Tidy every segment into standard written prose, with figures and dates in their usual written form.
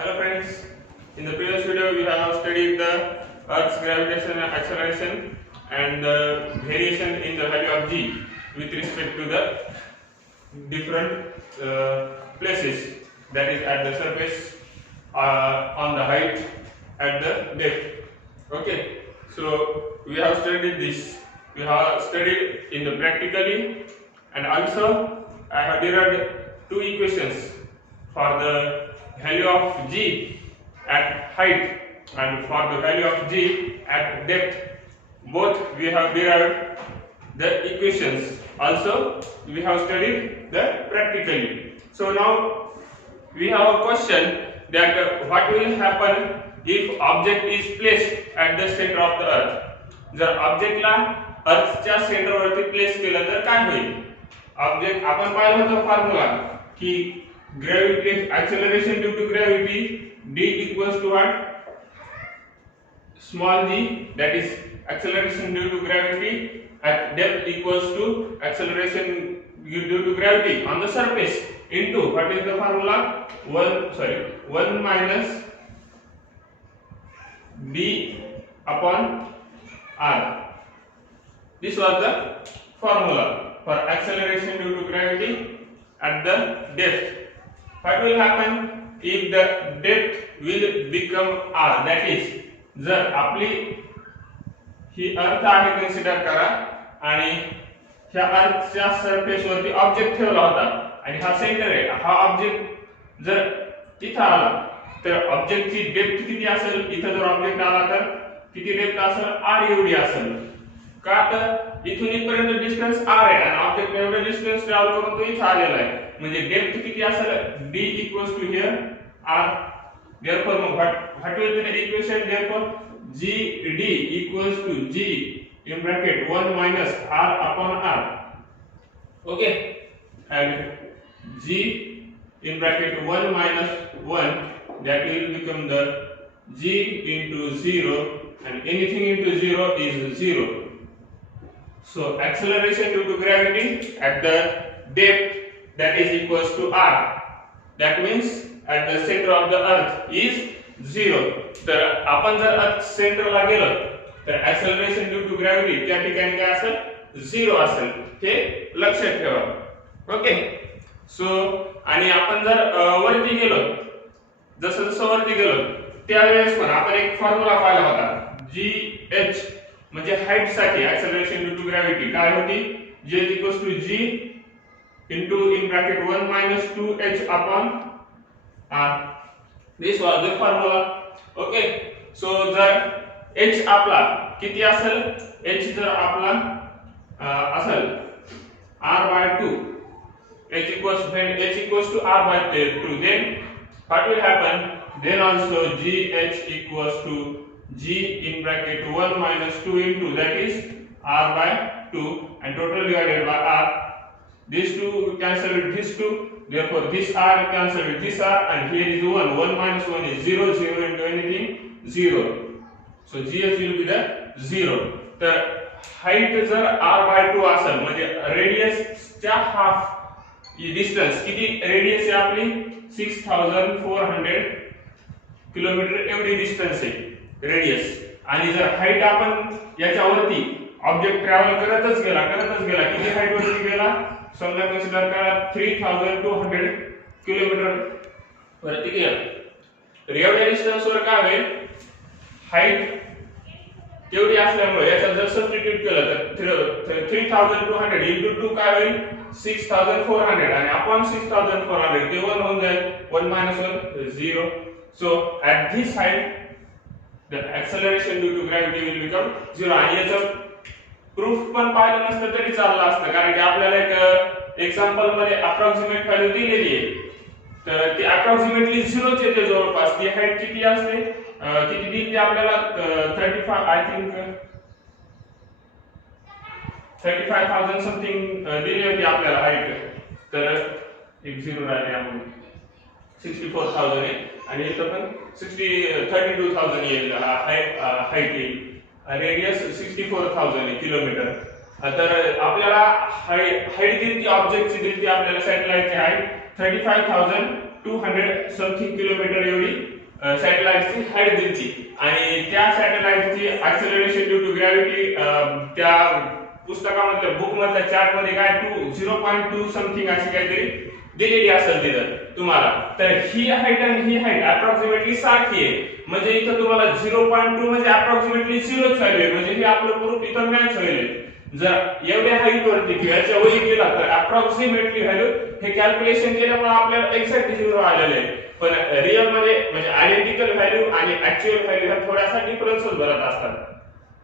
Hello friends, in the previous video we have studied the Earth's gravitational acceleration and the variation in the value of g with respect to the different places, that is at the surface, on the height, at the depth. Okay, so we have studied this. We have studied in the practically, and also I have derived two equations for the value of g at height and for the value of g at depth. Both we have derived the equations. Also we have studied the practically. So now we have a question that what will happen if object is placed at the center of the earth. जर ऑब्जेक्टला अर्थच्या सेंटरवरती place केलं तर काय होईल. Object आपण पाहिलं होतं formula की gravity acceleration due to gravity d equals to what, small g, that is acceleration due to gravity at depth equals to acceleration due to gravity on the surface into what is the formula, 1 minus d upon r. This was the formula for acceleration due to gravity at the depth. What will happen if the depth will become r, that is जर आपली ही अर्थ आहे consider करा आणि ह्या अर्थच्या surface वरती object ठेवला होता आणि हा सेंटर आहे. हा ऑब्जेक्ट जर इथं आला तर ऑब्जेक्टची डेप्थ किती असेल, इथं जर ऑब्जेक्ट आला तर किती डेप्थ असेल, r एवढी असेल. का तर इथून इथपर्यंत डिस्टन्स r आहे आणि ऑब्जेक्ट एवढं डिस्टन्स ट्रॅव्हल करून तो इथं आलेला आहे, म्हणजे डेप्थ किती असेल, d equals to here r. therefore what will be the equation, therefore gd equals to g in bracket 1 minus r upon r. Okay, and g in bracket 1 minus 1, that will become the g into 0, and anything into 0 is 0. So acceleration due to gravity at the depth, that is equals to r. That means at the center of the earth is 0. तर आपण जर अर्थ सेंटरला गेलो तर acceleration due to gravity त्या ठिकाणी काय असेल, 0 असेल. हे लक्षात ठेवा. ओके, सो आणि आपण जर वरती गेलो, जसं वरती गेलो त्यावेळेस पण आपण एक फॉर्म्युला पाहिला होता, gh म्हणजे हाईट साठी acceleration due to gravity काय होती, g equals to g into in bracket 1 minus 2h upon r. This was the formula. Okay, so जर h आपला किती असेल, h जर आपला असेल r by 2, h equals to r by 2, then what will happen, then also gh equals to g in bracket 1 minus 2 into, that is r by 2, and total divided by r. These two cancel with these two, therefore this r cancel with this r, and here is 1. 1 minus 1 is 0. 0 into anything, 0. So gh will be the 0. तर height जर r by 2 असेल म्हणजे रेडियसच्या half distance किती, radius आहे आपली 6400 kilometre एवढी distance आहे radius. आणि जर हाईट आपण याच्यावरती ऑब्जेक्ट ट्रॅव्हल करतच गेला किती हाईट वरती गेला, समजा कन्सिडर करा 3200 किलोमीटर वरती गेला. तर एवढ्या डिस्टन्स वर काय होईल, हाईट तेवढी असल्यामुळे याचा जर सबस्टिट्यूट केलं तर 3200 into 2 काय होईल, 6400, आणि अपॉन 6400 ते 1 होऊन जाईल. 1 minus 1 0. So at this height the acceleration due to gravity will become 0. आणि याचं प्रूफ पण पाहिलं नसतं तरी चाललं असतं, कारण की आपल्याला एक एक्झाम्पल मध्ये अप्रॉक्सिमेट व्हॅल्यू दिलेली आहे, तर ती अप्रॉक्सिमेटली 0 च येते जवळपास. ती हाईट किती असते, किती दिली आपल्याला, 35 आय थिंक 35,000 समथिंग दिली होती आपल्याला हाईट. तर एक 0 राहिले आपण 64,000 आहे, आणि इथं पण 32,000 येईल हाईट येईल. Radius 64,000 kilometre. तर आपल्याला हाईट दिली, ऑब्जेक्टची दिली आपल्याला सॅटेलाइटची हाईट 35,200 समथिंग किलोमीटर एवढी सॅटेलाइटची हाईट दिली आणि त्या सॅटेलाइटची ऍक्सेलरेशन ड्यू टू ग्रॅव्हिटी त्या पुस्तकामधल्या बुक मधल्या चार्ट मध्ये काय 0.2 समथिंग अशी काहीतरी दिलेली असेल तिथं तुम्हाला. तर ही हाईट आणि ही हाईट अप्रॉक्सिमेटली सारखी आहे. म्हणजे इथं तुम्हाला 0.2 म्हणजे अप्रॉक्सिमेटली 0च व्हॅल्यू आहे. म्हणजे हे आपलं प्रूफ इथं मॅच होईल. जर एवढ्या हाईट वरती किंवा याच्या वर गेला तर अप्रॉक्सिमेटली व्हॅल्यू हे कॅल्क्युलेशन केल्यामुळे आपल्याला एक्झॅक्ट 0 आलेले आहे. पण रिअल मध्ये म्हणजे आयडेंटिकल व्हॅल्यू आणि ऍक्च्युअल व्हॅल्यू ह्या थोड्यासा डिफरन्सच भरत असतात.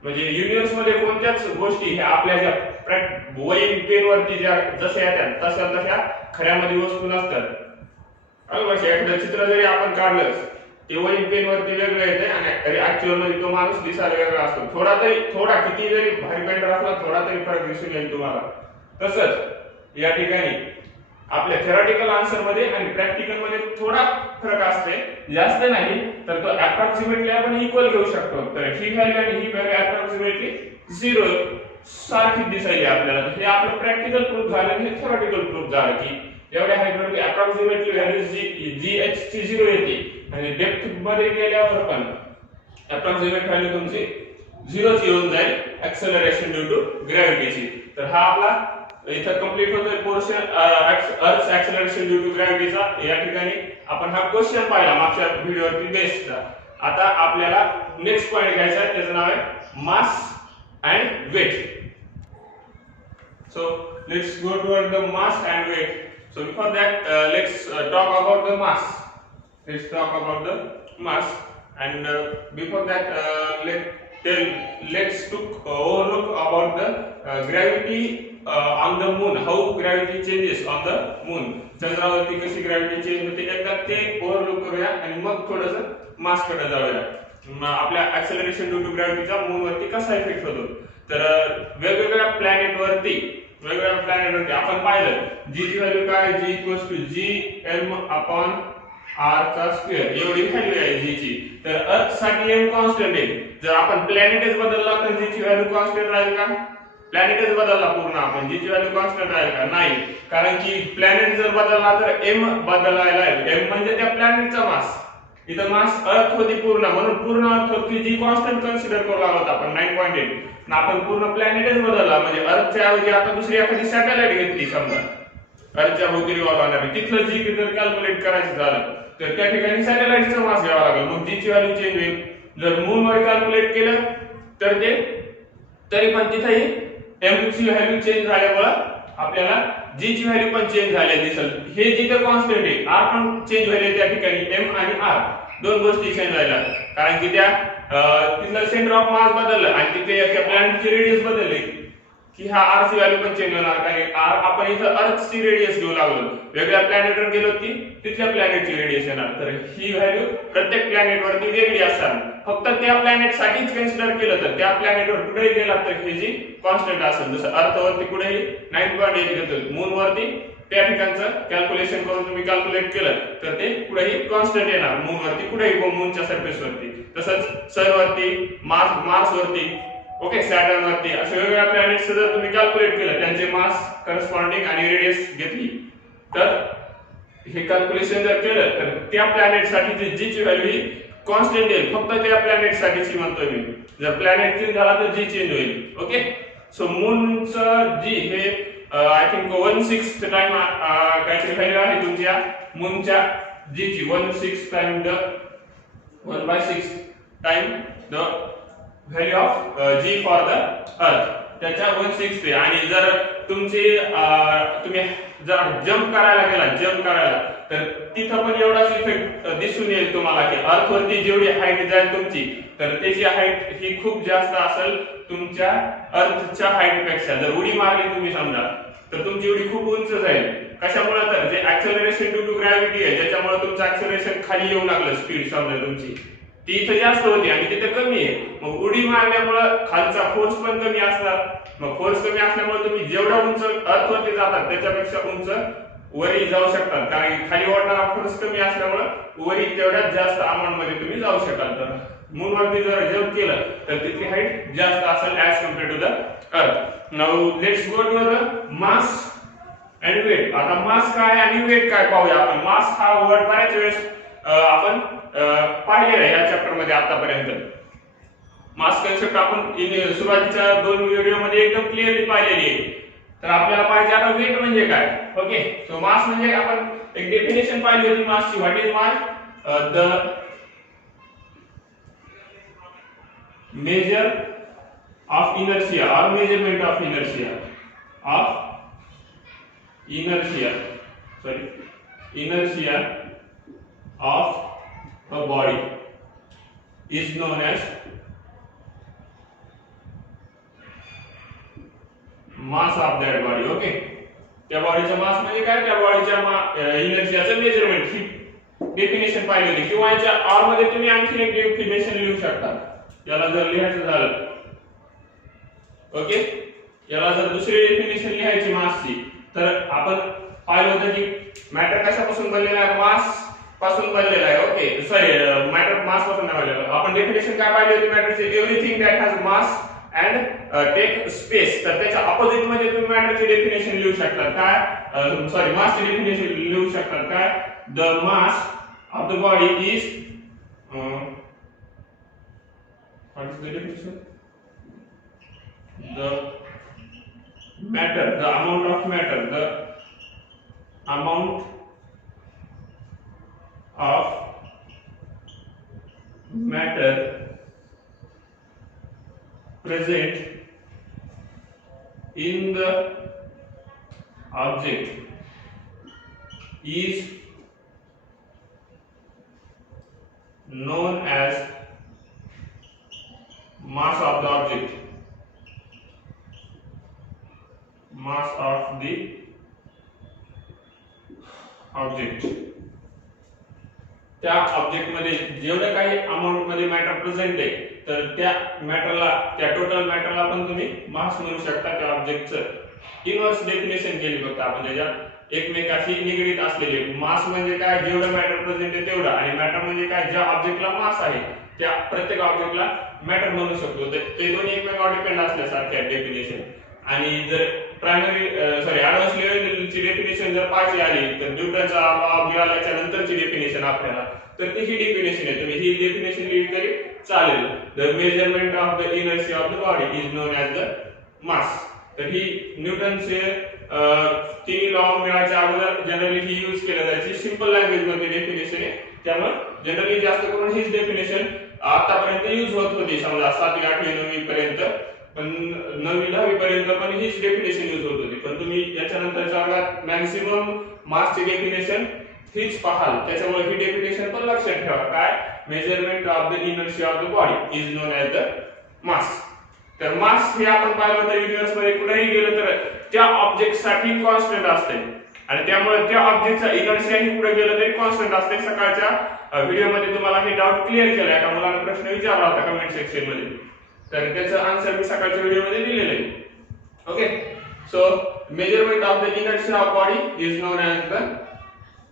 म्हणजे युनिव्हर्स मध्ये कोणत्याच गोष्टी ह्या आपल्या ज्या वहीन पेन वरती ज्या जशा येतात तशा खऱ्यामध्ये वस्तू नसतात. बरोबर. एखादं चित्र जरी आपण काढलं ते वहीन पेन वरती वेगळं येते आणि ऍक्च्युअल मध्ये तो माणूस दिसायला वेगळा असतो. थोडा किती जरी भारी पेंटर असला थोडा तरी फरक दिसून येईल तुम्हाला. तसंच या ठिकाणी आपल्या थेरॉटिकल आन्सर मध्ये आणि प्रॅक्टिकल मध्ये थोडा फरक असते, जास्त नाही. तर तो अप्रॉक्सिमेटली आपण इक्वल घेऊ शकतो. तर ही व्हॅल्यू आणि ही व्हॅल्यू अप्रॉक्सिमेटली 0 सारखी दिसायली आपल्याला. हे आपलं प्रॅक्टिकल प्रूफ झालं आणि हे थेरॉटिकल प्रूफ झालं की एवढ्या हाईट वरती अप्रॉक्सिमेटली व्हॅल्यू जी एच ची 0 येते आणि डेप्थ मध्ये गेल्यावर पण अप्रॉक्सिमेट व्हॅल्यू तुमची 0 च येऊन जाईल ऍक्सेलरेशन ड्यू टू ग्रॅव्हिटीची. तर हा आपला इथं कंप्लीट होतोय पोर्शन अर्थ ऍक्सेलरेशन ड्यू टू ग्रॅव्हिटीचा. या ठिकाणी आपण हा क्वेश्चन पाहिला मागच्या व्हिडिओवरती बेस्डचा. आता आपल्याला नेक्स्ट पॉइंट घ्यायचा आहे, त्याचं नाव आहे mass and weight. So let's go toward the mass and weight. So before that, let's talk about the mass. Let's talk about the mass, and before that, let's overlook about the gravity on the moon. How gravity changes on the moon. चंद्रावरती कशी gravity change होते एकदा ते overlook करूया आणि मग थोडंसं mass कडे जाऊया. आपल्या acceleration due to gravity चा moon वरती कसा इफेक्ट होतो. तर वेगवेगळ्या प्लॅनेट वरती आपण पाहिलं जी ची व्हॅल्यू काय g equals to gm upon r चा स्क्वेअर एवढी व्हॅल्यू आहे जी ची. तर अर्थ साठी m कॉन्स्टंट आहे. जर आपण प्लॅनेटच बदलला तर जी ची व्हॅल्यू कॉन्स्टंट राहील का. प्लॅनेटच बदलला पूर्ण आपण जी ची व्हॅल्यू कॉन्स्टंट राहील का. नाही, कारण की प्लॅनेट जर बदलला तर m बदलायला आहे. m म्हणजे त्या प्लॅनेटचा मास. इथं मास अर्थ होती पूर्ण, म्हणून पूर्ण अर्थ होती जी कॉन्स्टंट कन्सिडर करू लागलो आपण 9.8. ना आपण पूर्ण प्लॅनेटच बदलला म्हणजे अर्थच्या ऐवजी आता दुसरी एखादी सॅटेलाइट घेतली समजा अर्थच्या भोवती रिव्हॉल्व होणारी, तिथलं जी जर कॅल्क्युलेट करायचं झालं तर त्या ठिकाणी सॅटेलाइटचा मास घ्यावा लागेल. मग जी ची व्हॅल्यू चेंज होईल. जर मून वर कॅल्क्युलेट केलं तर ते तरी पण तिथेही m ची व्हॅल्यू चेंज झाल्यामुळे आपल्याला जी ची व्हॅल्यू पण चेंज झालेली दिसेल. हे जिथे कॉन्स्टंट आहे r पण चेंज व्हायला त्या ठिकाणी m आणि r दोन गोष्टी चेंज झाल्या, कारण की त्या तिथलं सेंटर ऑफ मास बदललं आणि तिथे त्या प्लॅनेटची रेडियस बदलली की हा r ची व्हॅल्यू पण चेंज होणार. कारण r आपण इथं अर्थची रेडियस घेऊ लागलो, वेगळ्या प्लॅनेटवर गेलो की तिथल्या प्लॅनेटची रेडियस येणार. तर ही व्हॅल्यू प्रत्येक प्लॅनेटवरती वेगळी असणार. फक्त त्या प्लॅनेट साठीच कन्सिडर केलं तर त्या प्लॅनेटवर कुठेही गेला तर हे जी कॉन्स्टंट असेल. जसं अर्थवरती कुठेही 9.8 घेतो, मून वरती त्या ठिकाणचं कॅल्क्युलेशन करून तुम्ही कॅल्क्युलेट केलं तर ते कुठेही कॉन्स्टंट येणार. मून वरती कुठेही मूनच्या सरफेस वरती, तसंच सन वरती, मार्स वरती, ओके, सॅटर्न वरती अशा वेगवेगळ्या प्लॅनेट्स जर तुम्ही कॅल्क्युलेट केलं त्यांचे मास करस्पॉन्डिंग आणि रेडियस घेतली तर हे कॅल्क्युलेशन जर केलं तर त्या प्लॅनेट साठी जी ची व्हॅल्यू ही कॉन्स्टंट येईल. फक्त त्या प्लॅनेट साठीची म्हणतोय मी. जर प्लॅनेट चेंज झाला तर जी चेंज होईल. ओके. सो मूनचं जी हे आय थिंक 1/6 टाइम काहीतरी व्हॅल्यू आहे तुमच्या मूनच्या जी ची 1/6 time the 1/6 time the value of g for the earth, त्याच्या 1/6 आहे. आणि जर तुम्ही जर जंप करायला तर तिथं पण एवढाच इफेक्ट दिसून येईल तुम्हाला की अर्थ वरती जेवढी हाईट जाईल तुमची तर त्याची हाईट ही खूप जास्त असेल तुमच्या अर्थच्या हाईट पेक्षा. जर उडी मारली तुम्ही समजा तर तुमची उडी खूप उंच जाईल. कशामुळे तर जे ऍक्सेलरेशन ड्यू टू ग्रॅव्हिटी आहे ज्याच्यामुळे तुमचं ऍक्सेलरेशन खाली येऊ लागलं, स्पीड समजा तुमची ती इथे जास्त होती आणि तिथे कमी आहे. मग उडी मारल्यामुळे खालचा फोर्स पण कमी असणार. मग फोर्स कमी असल्यामुळे तुम्ही जेवढा उंच अर्थवरती जातात त्याच्यापेक्षा उंच वरी जाऊ शकतात, कारण खाली वाढणारा फोर्स कमी असल्यामुळे वरी तेवढ्याच जास्त अमाउंट मध्ये तुम्ही जाऊ शकाल. तर मून वरती जर जंप केलं तर तिथली हाईट जास्त असेल as compared to the earth. Now let's go to the mass and weight. आता मास काय आणि वेट काय पाहूया आपण. मास हा वर्ड बऱ्याच वेळेस आपण पाहिलेलं आहे या चॅप्टर मध्ये आतापर्यंत. मास कन्सेप्ट आपण सुरुवातीच्या 2 व्हिडिओ मध्ये एकदम क्लिअरली पाहिलेली आहे. तर आपल्याला पाहिजे आता वेट म्हणजे काय. ओके, सो मास म्हणजे आपण एक डेफिनेशन पाहिली होती मासची. What is mass? The measure of inertia or measurement of inertia of a body is known as mass of that body. Okay, त्या बॉडीचा मास म्हणजे काय, त्या बॉडीच्या इनर्शियाचं मेजरमेंट ही डेफिनेशन पाहिली होती. किंवा याच्या आर मध्ये तुम्ही आणखी एक डेफिनेशन लिहू शकता. याला जर लिहायचं झालं, ओके, याला जर दुसरी डेफिनेशन लिहायची मासची, तर आपण पाहिलं होतं की मॅटर कशापासून बनलेला आहे, मास पासून बनलेला आहे. ओके, सॉरी, मॅटर मास पासून नाही बनलेला. आपण डेफिनेशन काय पाहिली होती मॅटरची? Everything that has mass and take space. तर त्याच्या ऑपोजिट मध्ये तुम्ही मॅटरची डेफिनेशन लिहू शकता काय, सॉरी, मासची डेफिनेशन लिहू शकता काय, the mass of the body is what is the definition? The matter, the amount of matter, the amount of matter present in the object is known as mass of the object. Mass of the object. त्या object मध्ये जेवढे काही amount मध्ये matter present आहे, तर त्या मॅटरला, त्या total मॅटरला पण तुम्ही मास म्हणू शकता. त्या ऑब्जेक्टचं इनव्हर्स डेफिनेशन केली फक्त आपण, त्याच्यात एकमेकाशी निगडीत असलेले. मास म्हणजे काय, जेवढं मॅटर प्रेझेंट आहे तेवढं, आणि मॅटर म्हणजे काय, ज्या ऑब्जेक्टला मास आहे त्या प्रत्येक ऑब्जेक्टला मॅटर म्हणू शकतो. ते दोन्ही एकमेकांवर डिपेंड असल्यासारखे आहे डेफिनेशन. आणि जर प्रायमरी ऍडव्हान्स लेव्हलची डेफिनेशन जर पाहिजे आली, तर न्यूटनचा लॉ मिळाल्याच्या नंतरची डेफिनेशन आपल्याला, तर ती ही डेफिनेशन आहे. तुम्ही ही डेफिनेशन लिहिली तरी चालेल. The measurement of the inertia of the body is known as the मास. तर ही न्यूटनचे तिन्ही लॉ मिळायच्या अगोदर जनरली ही यूज केल्या जायची. सिंपल लँग्वेज मध्ये डेफिनेशन आहे, त्यामुळे जनरली जास्त करून हीच डेफिनेशन आतापर्यंत यूज होत होती. समजा 7वी 8वी 9वी पर्यंत, पण 9वी 10वी पर्यंत पण हीच डेफिनेशन यूज होत होती. पण तुम्ही याच्यानंतरच्या वर्गात मॅक्सिमम मासची डेफिनेशन हीच पाहाल, त्याच्यामुळे ही डेफिनेशन पण लक्षात ठेवा. काय, measurement of the inertia of the body is known as the मास. तर मास हे आपण पाहिलं होतं युनिव्हर्स मध्ये कुठेही गेलं तर त्या ऑब्जेक्ट साठी कॉन्स्टंट असते, आणि त्यामुळे त्या ऑब्जेक्टचा इनर्शिया ही पुढे गेलं तरी कॉन्स्टंट असते. सकाळच्या व्हिडिओ मध्ये तुम्हाला हे डाऊट क्लिअर केलाय का, मुलांना प्रश्न विचारला होता कमेंट सेक्शन मध्ये, तर त्याचं आन्सर मी सकाळच्या व्हिडिओ मध्ये दिलेलं आहे. Okay, so measurement of the inertia of body is known as the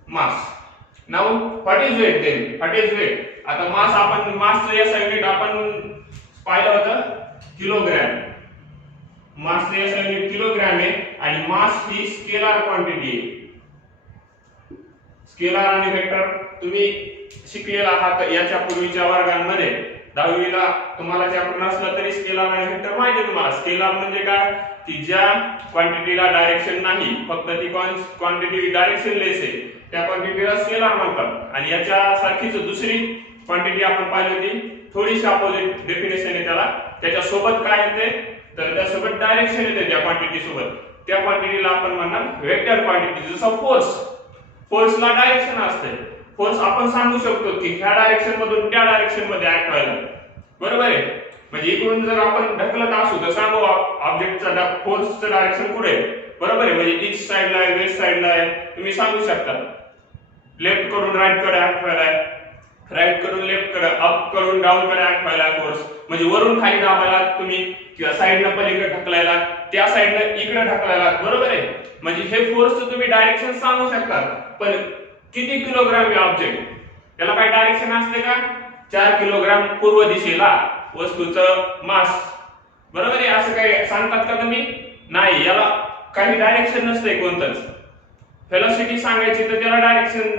mass. Now what is weight then? What is weight? आता मास, आपण मासचं याचा युनिट आपण पाहिलं होतं किलोग्रॅम. मास याचा युनिट किलोग्रॅम आहे, आणि मास ही स्केलर क्वांटिटी आहे. स्केलर आणि वेक्टर तुम्ही शिकलेला आहात याच्या पूर्वीच्या वर्गांमध्ये. 10वीला तुम्हाला चॅप्टर नसलं तरी स्केलर आणि वेक्टर माहिती आहे तुम्हाला. स्केलर म्हणजे काय, की ज्या क्वांटिटीला डायरेक्शन नाही, फक्त ती क्वांटिटी डायरेक्शन लेस आहे, त्या क्वांटिटीला स्केलर म्हणतात. आणि याच्या सारखीच दुसरी क्वांटिटी आपण पाहिली होती, थोडीशी अपोजिट डेफिनेशन आहे त्याला. त्याच्या सोबत काय येते, तर त्यासोबत डायरेक्शन येते त्या क्वांटिटी सोबत. त्या क्वांटिटीला आपण म्हणणार वेक्टर क्वांटिटी. जसं फोर्सला डायरेक्शन असते. फोर्स आपण सांगू शकतो की ह्या डायरेक्शन मधून त्या डायरेक्शन मध्ये ऍक्ट व्हायला, बरोबर आहे. म्हणजे इकडून जर आपण ढकलत असू तर सांगू ऑब्जेक्टचा फोर्सचं डायरेक्शन पुढे आहे, बरोबर आहे. म्हणजे ईस्ट साइडला आहे, वेस्ट साइडला आहे, तुम्ही सांगू शकता. लेफ्ट कडून राईट कडे ऍक्ट व्हायला, राईट कडून लेफ्ट कडे, अप कडून डाऊन कडे ऍक्ट व्हायला फोर्स. म्हणजे वरून खाली दाबायला तुम्ही, किंवा साइडला पलीकडे ढकलायला, त्या साइडला इकडे ढकलायला, बरोबर आहे. म्हणजे हे फोर्सचं तुम्ही डायरेक्शन सांगू शकता. पण किती किलोग्राम आहे ऑब्जेक्ट, याला काय डायरेक्शन असते का? 4 किलोग्राम पूर्व दिशेला वस्तूचं मास, बरोबर आहे. असं काय सांगतात का तुम्ही? नाही, याला काही डायरेक्शन नसते कोणतंच. व्हेलॉसिटी सांगायची तर त्याला डायरेक्शन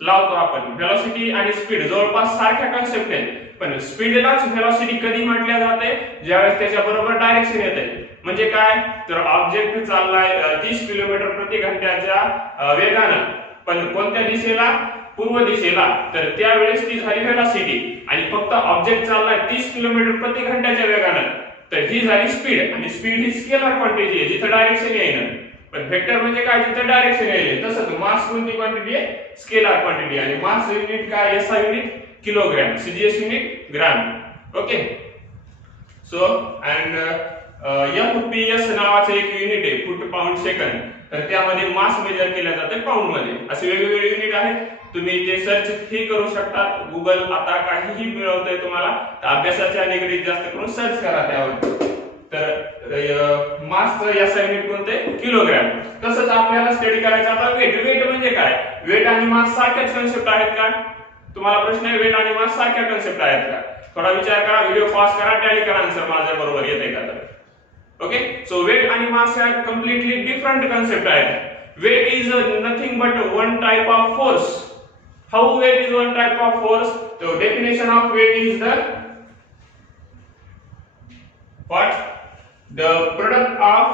लावतो आपण. व्हेलॉसिटी आणि स्पीड जवळपास सारख्या कन्सेप्ट आहेत, पण स्पीडलाच व्हेलॉसिटी कधी म्हटल्या जाते, ज्यावेळेस त्याच्या बरोबर डायरेक्शन येते. म्हणजे काय, तर ऑब्जेक्ट चाललाय 30 किलोमीटर प्रति घंट्याच्या वेगानं, पण कोणत्या दिशेला, पूर्व दिशेला, तर त्यावेळेस ती झाली व्हेलॉसिटी. आणि फक्त ऑब्जेक्ट चाललाय 30 किलोमीटर प्रति घंट्याच्या वेगानं, तर ही झाली स्पीड. आणि स्पीड ही स्केलर क्वांटिटी आहे जिथे डायरेक्शन येईल. पण वेक्टर म्हणजे काय, जिथे डायरेक्शन येईल. तसंच मास कोणती क्वांटिटी आहे, स्केलर क्वांटिटी. आणि मास युनिट काय, SI unit kilogram, CGS unit gram. Okay. So and FPS नावाचं एक युनिट आहे, फूट पाऊंड सेकंद. तर त्यामध्ये मास मेजर केलं जाते पाऊंड मध्ये. असे वेगवेगळे युनिट आहेत, तुम्ही ते सर्च ही करू शकता. गुगल आता काहीही मिळवतंय तुम्हाला, तर अभ्यासाच्या निगडीत जास्त करून सर्च करा त्यावर. तर मासचं एसआय युनिट कोणते, किलोग्राम. तसंच आपल्याला स्टडी करायचं आता वेट. वेट म्हणजे काय, वेट आणि मास सारख्याच कन्सेप्ट आहेत का, तुम्हाला प्रश्न आहे, वेट आणि मास सारख्या कन्सेप्ट आहेत का. थोडा विचार करा, व्हिडिओ पॉज करा, टॅली करा आन्सर माझ्या बरोबर येते का तर. ओके. सो वेट आणि मास ह्या कम्प्लिटली डिफरंट कन्सेप्ट आहेत. Weight is nothing but one type of force. How weight is one type of force, so definition of weight is the what, the product of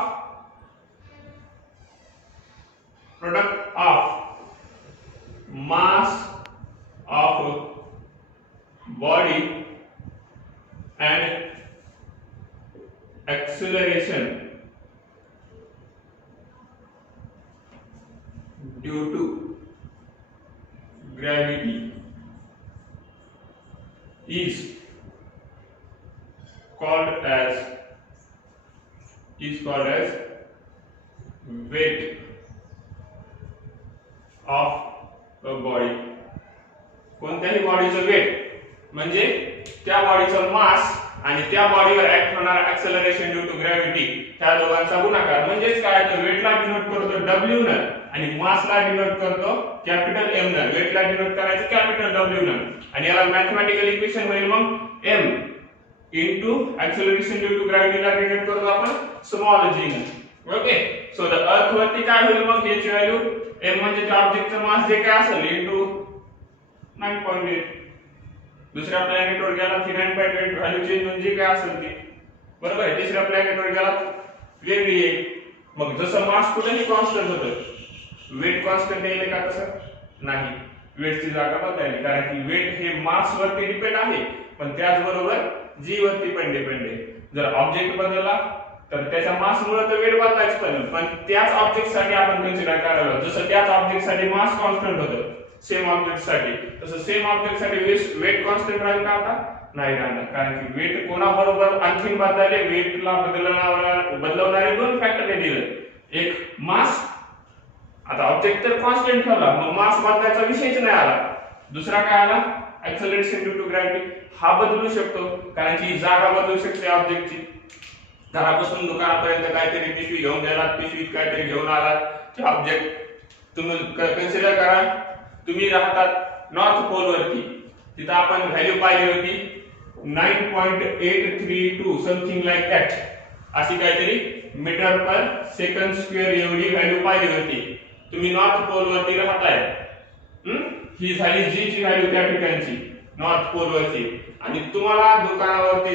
mass of body and acceleration due to gravity is called as weight of a body. कोणत्याही बॉडीचं weight म्हणजे त्या बॉडीचं मास आणि त्या बॉडीवर act होणारा acceleration due to gravity, ह्या दोघांचा गुणाकार. म्हणजेच काय, तर वेटला डिनोट करतो W न आणि मासला डिनोट करतो कॅपिटल M न. वेटला डिनोट करायचं कॅपिटल W न आणि याला मॅथमॅटिकल इक्वेशन होईल मग M into acceleration due to ग्रॅव्हिटीला डिनोट करतो आपण स्मॉल g न. ओके. सो द अर्थ वरती काय होईल मग, याची व्हॅल्यू M म्हणजे त्या ऑब्जेक्टचं मास जे काय असेल इनटू 9.8. दुसऱ्या प्लॅनेटवर गेला 9.8, व्हॅल्यू चेंज म्हणजे काय असेल ती, बरोबर आहे. तिसऱ्या प्लॅनेटवर गेला वेगळी आहे. मग जसं मास कुठेही कॉन्स्टंट होतं, वेट कॉन्स्टंट येईल का, तसं नाही. वेटची जागा बदलायची, कारण की वेट हे मास वरती डिपेंड आहे, पण त्याचबरोबर जी वरती पण डिपेंड आहे. जर ऑब्जेक्ट बदलला तर त्याच्या मास मुळे तर वेट बदलायच, पण त्याच ऑब्जेक्ट साठी आपण कन्सिडर करायला, जसं त्याच ऑब्जेक्ट साठी मास कॉन्स्टंट होतं सेम ऑब्जेक्ट साठी, तसं सेम ऑब्जेक्ट साठी वेट कॉन्स्टंट राहील का, आता नाही राहणार. कारण की वेट कोणाबरोबर आणखीन बदलले, वेटला बदलवणारे दोन फॅक्टर हे दिले. एक मास, आता ऑब्जेक्ट तर कॉन्स्टंट ठेवला, मग मास बदलायचा विषयच नाही आला. दुसरा काय आला, ऍक्सेलरेशन ड्यू टू ग्रॅव्हिटी. हा बदलू शकतो, कारण की जागा बदलू शकते ऑब्जेक्टची. घरापासून दुकानापर्यंत काहीतरी पिशवी घेऊन गेलात, पिशवीत काहीतरी घेऊन आलात, ते ऑब्जेक्ट तुम्ही कन्सिडर करा, तुम्ही राहतात नॉर्थ पोल वरती, तिथं आपण व्हॅल्यू पाहिली होती 9.832 समथिंग लाईक दॅट, अशी काहीतरी मीटर पर सेकंड स्क्वेअर एवढी व्हॅल्यू पाहिली होती. तुम्ही नॉर्थ पोल वरती राहताय, ही झाली जी ची व्हॅल्यू त्या ठिकाणची नॉर्थ पोल वरती. आणि तुम्हाला दुकानावरती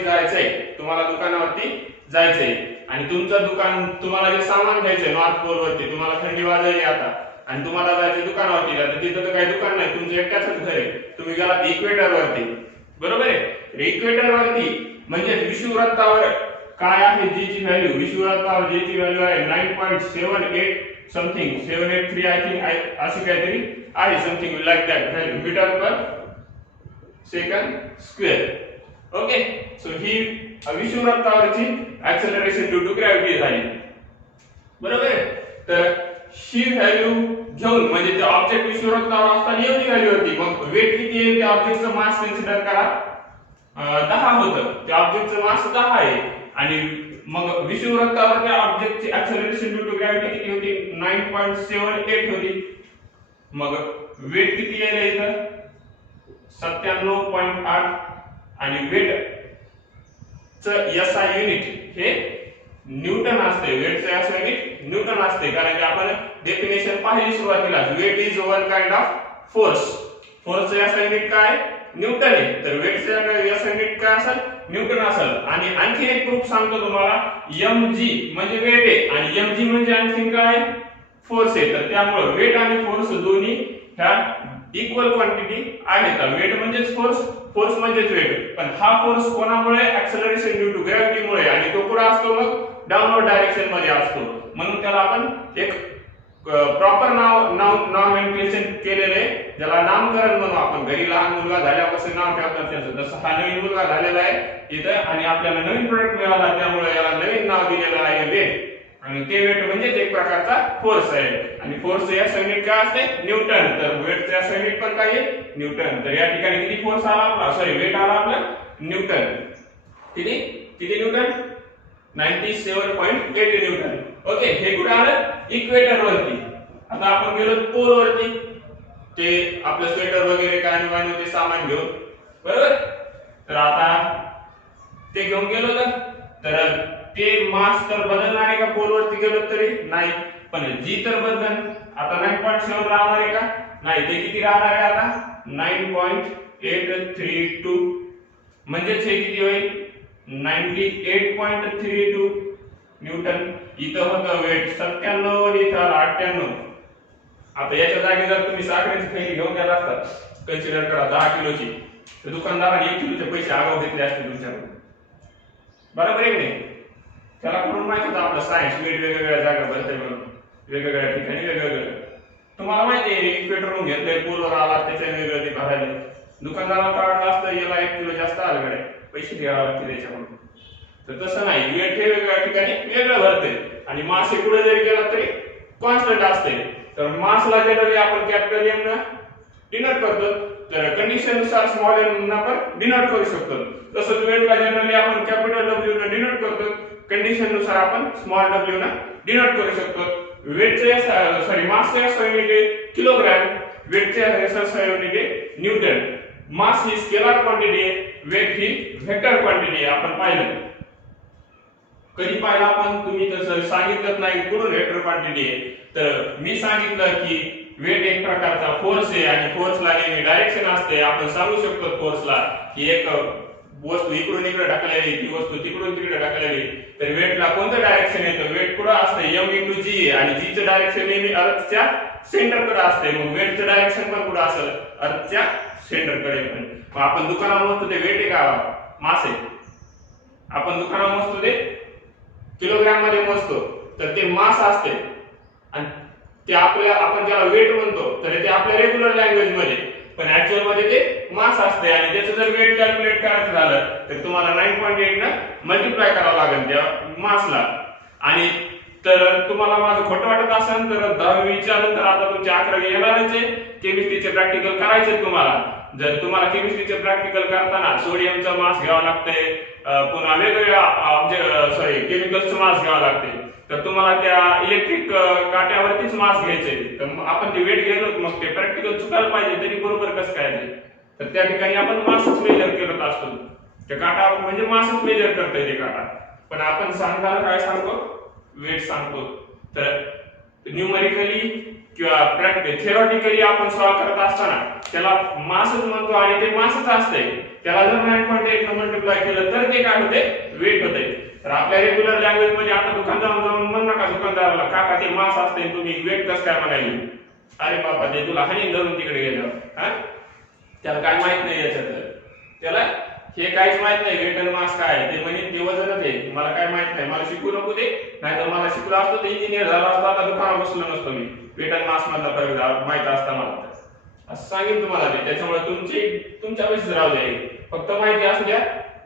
जायचंय आणि तुमचं दुकान, तुम्हाला जे सामान घ्यायचंय नॉर्थ पोल वरती, तुम्हाला थंडी वाजायची आता आणि तुम्हाला जायचं दुकानावरती, तर तिथं तर काही दुकान नाही, तुमचं एकट्याच घर आहे. तुम्ही गेलात इक्वेटर वरती, बरोबर आहे. इक्वेटर वरती म्हणजे विषुववृत्तावर काय आहे जी ची व्हॅल्यू, विषुववृत्तावर जी ची व्हॅल्यू आहे 9.78 समथिंग 783 आय थिंक, अशी काहीतरी आहे something like that value metre per second square. Okay. So ही विषुववृत्तावरची ऍक्सेलरेशन ड्यू टू ग्रॅव्हिटी झाली, बरोबर आहे. तर ही व्हॅल्यू घेऊन म्हणजे ते ऑब्जेक्ट विषुववृत्तावर असताना एवढी व्हॅल्यू होती. मग वेट किती आहे, त्या ऑब्जेक्टचं मास कन्सिडर करा 10 होतं, त्या ऑब्जेक्टचं मास 10 आहे. आणि मग विषुववृत्तावर त्या ऑब्जेक्टची ऍक्सेलरेशन ड्यू टू ग्रॅव्हिटी किती होती, 9.78 होती. मग वेट किती आहे इथं 97.8 आणि वेट च एसआय युनिट हे न्यूटन असते. वेटचं एसआय युनिट न्यूटन असते, कारण की आपण डेफिनेशन पाहिली सुरुवातीला, weight is one kind of force. फोर्सचा SI युनिट काय न्यूटन आहे, तर वेटचा SI युनिट काय असेल न्यूटन असेल. आणि आणखी एक प्रूफ सांगतो तुम्हाला, mg म्हणजे वेट आहे आणि mg म्हणजे आणखीन काय फोर्स आहे. तर त्यामुळे वेट आणि फोर्स दोन्ही ह्या इक्वल क्वांटिटी आहेत. वेट म्हणजेच फोर्स, फोर्स म्हणजेच वेट. पण हा फोर्स कोणामुळे ऍक्सेलरेशन ड्यू टू ग्रॅव्हिटी मुळे, आणि तो कुठे असतो मग डाऊनवर्ड डायरेक्शन मध्ये असतो. म्हणून त्याला आपण एक प्रॉपर नॉमेनक्लेचर केलेले, ज्याला नामकरण म्हणू आपण. घरी लहान मुलगा झाल्यापासून नाव ठेवतात त्याचं, तसं हा नवीन मुलगा झालेला आहे इथं आणि आपल्याला नवीन प्रोडक्ट मिळाला, त्यामुळे याला नवीन नाव दिलेलं आहे वेट. आणि ते वेट म्हणजे एक प्रकारचा फोर्स आहे. आणि फोर्स या युनिट काय असते न्यूटन, तर वेटचा युनिट पण काय आहे न्यूटन. तर या ठिकाणी किती फोर्स आला आपला, सॉरी वेट आला आपला न्यूटन. किती किती न्यूटन 97.8 न्यूटन. ओके, हे कुठे आलं इक्वेटर वरती. आता आपण गेलो पोल वरती, ते आपलं स्वेटर वगैरे काय आणि ते सामान घेऊन, बरोबर. तर आता ते घेऊन गेलो तर ते मास तर बदलणार आहे का पोल वरती गेलो तरी नाही, पण जी तर बदल. आता 9.7 राहणार आहे का नाही, ते किती राहणार आहे आता 9.832. म्हणजेच हे किती होईल 98.32 न्यूटन. इथं होतं वेट 97 आणि इथं 98. आता याच्या जागी जर तुम्ही साखरेची थैली घेऊन गेला असता, कन्सिडर करा 10 किलोची, तर दुकानदाराने 1 किलोचे पैसे आगाऊ घेतले असते तुमच्याकडून, बरोबर आहे की नाही. त्याला कोण माहित होतं आपलं सायन्स वेगवेगळ्या जागा भरते म्हणून, वेगवेगळ्या ठिकाणी वेगवेगळं. तुम्हाला माहिती आहे इक्वेटरहून घेतलंय, पोलवर आला त्याच्या वेगळं ते भरायला. दुकानदाराला काढलं असतं याला 1 किलो जास्त आलं कडे, पैसे द्यावे लागतील त्याच्याकडून. तर तसं नाही, वेट हे वेगळ्या ठिकाणी वेगळं भरते आणि मास हे पुढे जरी गेला तरी कॉन्स्टंट असते. तर मासला जनरली आपण कॅपिटल एम न डिनोट करतो, तर कंडिशन नुसार स्मॉल एम न पण डिनोट करू शकतो. तसंच वेटला जनरली आपण कॅपिटल डब्ल्यू न डिनोट करतो, कंडिशन नुसार आपण स्मॉल डब्ल्यू न डिनोट करू शकतो. वेटचे सॉरी मासचे युनिट आहे किलोग्रॅम, वेटचे युनिट आहे न्यूटन. मास ही स्केलर क्वांटिटी आहे, वेट ही वेक्टर क्वांटिटी आहे. आपण पाहिलं कधी पाहिलं आपण, तुम्ही तसं सांगितलं नाही कुठून वेक्टर क्वांटिटी आहे. तर मी सांगितलं की वेट एक प्रकारचा फोर्स आहे आणि फोर्सला नेहमी डायरेक्शन असते. आपण सांगू शकतो फोर्सला की एक वस्तू इकडून इकडे ढकललेली, ती वस्तू तिकडून तिकडे ढकललेली. तर वेटला कोणतं डायरेक्शन येतं, वेट कुठं असतं m × g, आणि g चं डायरेक्शन नेहमी अर्थच्या सेंटरकडे असते. मग वेटचं डायरेक्शन पण कुठं असेल अर्थच्या सेंटरकडे. पण आपण दुकानात मोजतो ते वेट आहे का मास आहे, आपण दुकानात मोजतो ते किलोग्राम मध्ये मोजतो, तर ते मास असते. आणि ते आपल्या आपण ज्याला वेट म्हणतो तर ते आपल्या रेग्युलर लँग्वेज मध्ये, पण ऍक्च्युअल मध्ये ते मास असते. आणि त्याचं जर वेट कॅल्क्युलेट करायचं झालं तर तुम्हाला 9.8 न मल्टिप्लाय करावं लागेल त्या मासला. आणि तर तुम्हाला माझं खोटं वाटत असेल तर 10वीच्या नंतर आता तुमचे 11वी येणारच आहे, केमिस्ट्रीचे प्रॅक्टिकल करायचे तुम्हाला. जर तुम्हाला केमिस्ट्रीचे प्रॅक्टिकल करताना सोडियमचा मास घ्यावा लागते, पुन्हा वेगवेगळ्या सॉरी केमिकल्सचं मास घ्यावं लागते, तर तुम्हाला त्या इलेक्ट्रिक काट्यावरतीच मास घ्यायचे. तर आपण ते वेट घेतो, मग ते प्रॅक्टिकल चुकायला पाहिजे तरी बरोबर कसं काय ते. तर त्या ठिकाणी आपण मासच मेजर करत असतो, ते काटा म्हणजे मासच मेजर करतोय ते काटा. पण आपण सांगताना काय सांगतो वेट सांगतो. तर न्यूमरिकली किंवा थेरॉटिकली आपण सॉल्व करत असताना त्याला मासच म्हणतो आणि ते मासच असते. त्याला जर 9.8 न मल्टिप्लाय केलं तर ते काय होते वेट होते. तर आपल्या रेग्युलर लँग्वेज मध्ये आता दुकान जाऊन म्हण नका दुकानदाराला काका ते मास असते तुम्ही वेट कसं काय म्हणायला. अरे बाबा ते तुला हानी धरून तिकडे गेलं, हा त्याला काय माहित नाही याच्यात, त्याला हे काहीच माहित नाही वेट आणि मास काय ते. म्हणजे ते वजनच आहे, मला काय माहित नाही, मला शिकू नको ते. नाहीतर मला शिकलो असतो तर इंजिनियर झाला असतो, आता दुकानात बसलो नसतो मी. वेट आणि मास मधला फरक माहित असता मला असं सांगेन तुम्हाला ते. त्याच्यामुळे तुमच्या पैसे राहू द्या, फक्त माहिती असू द्या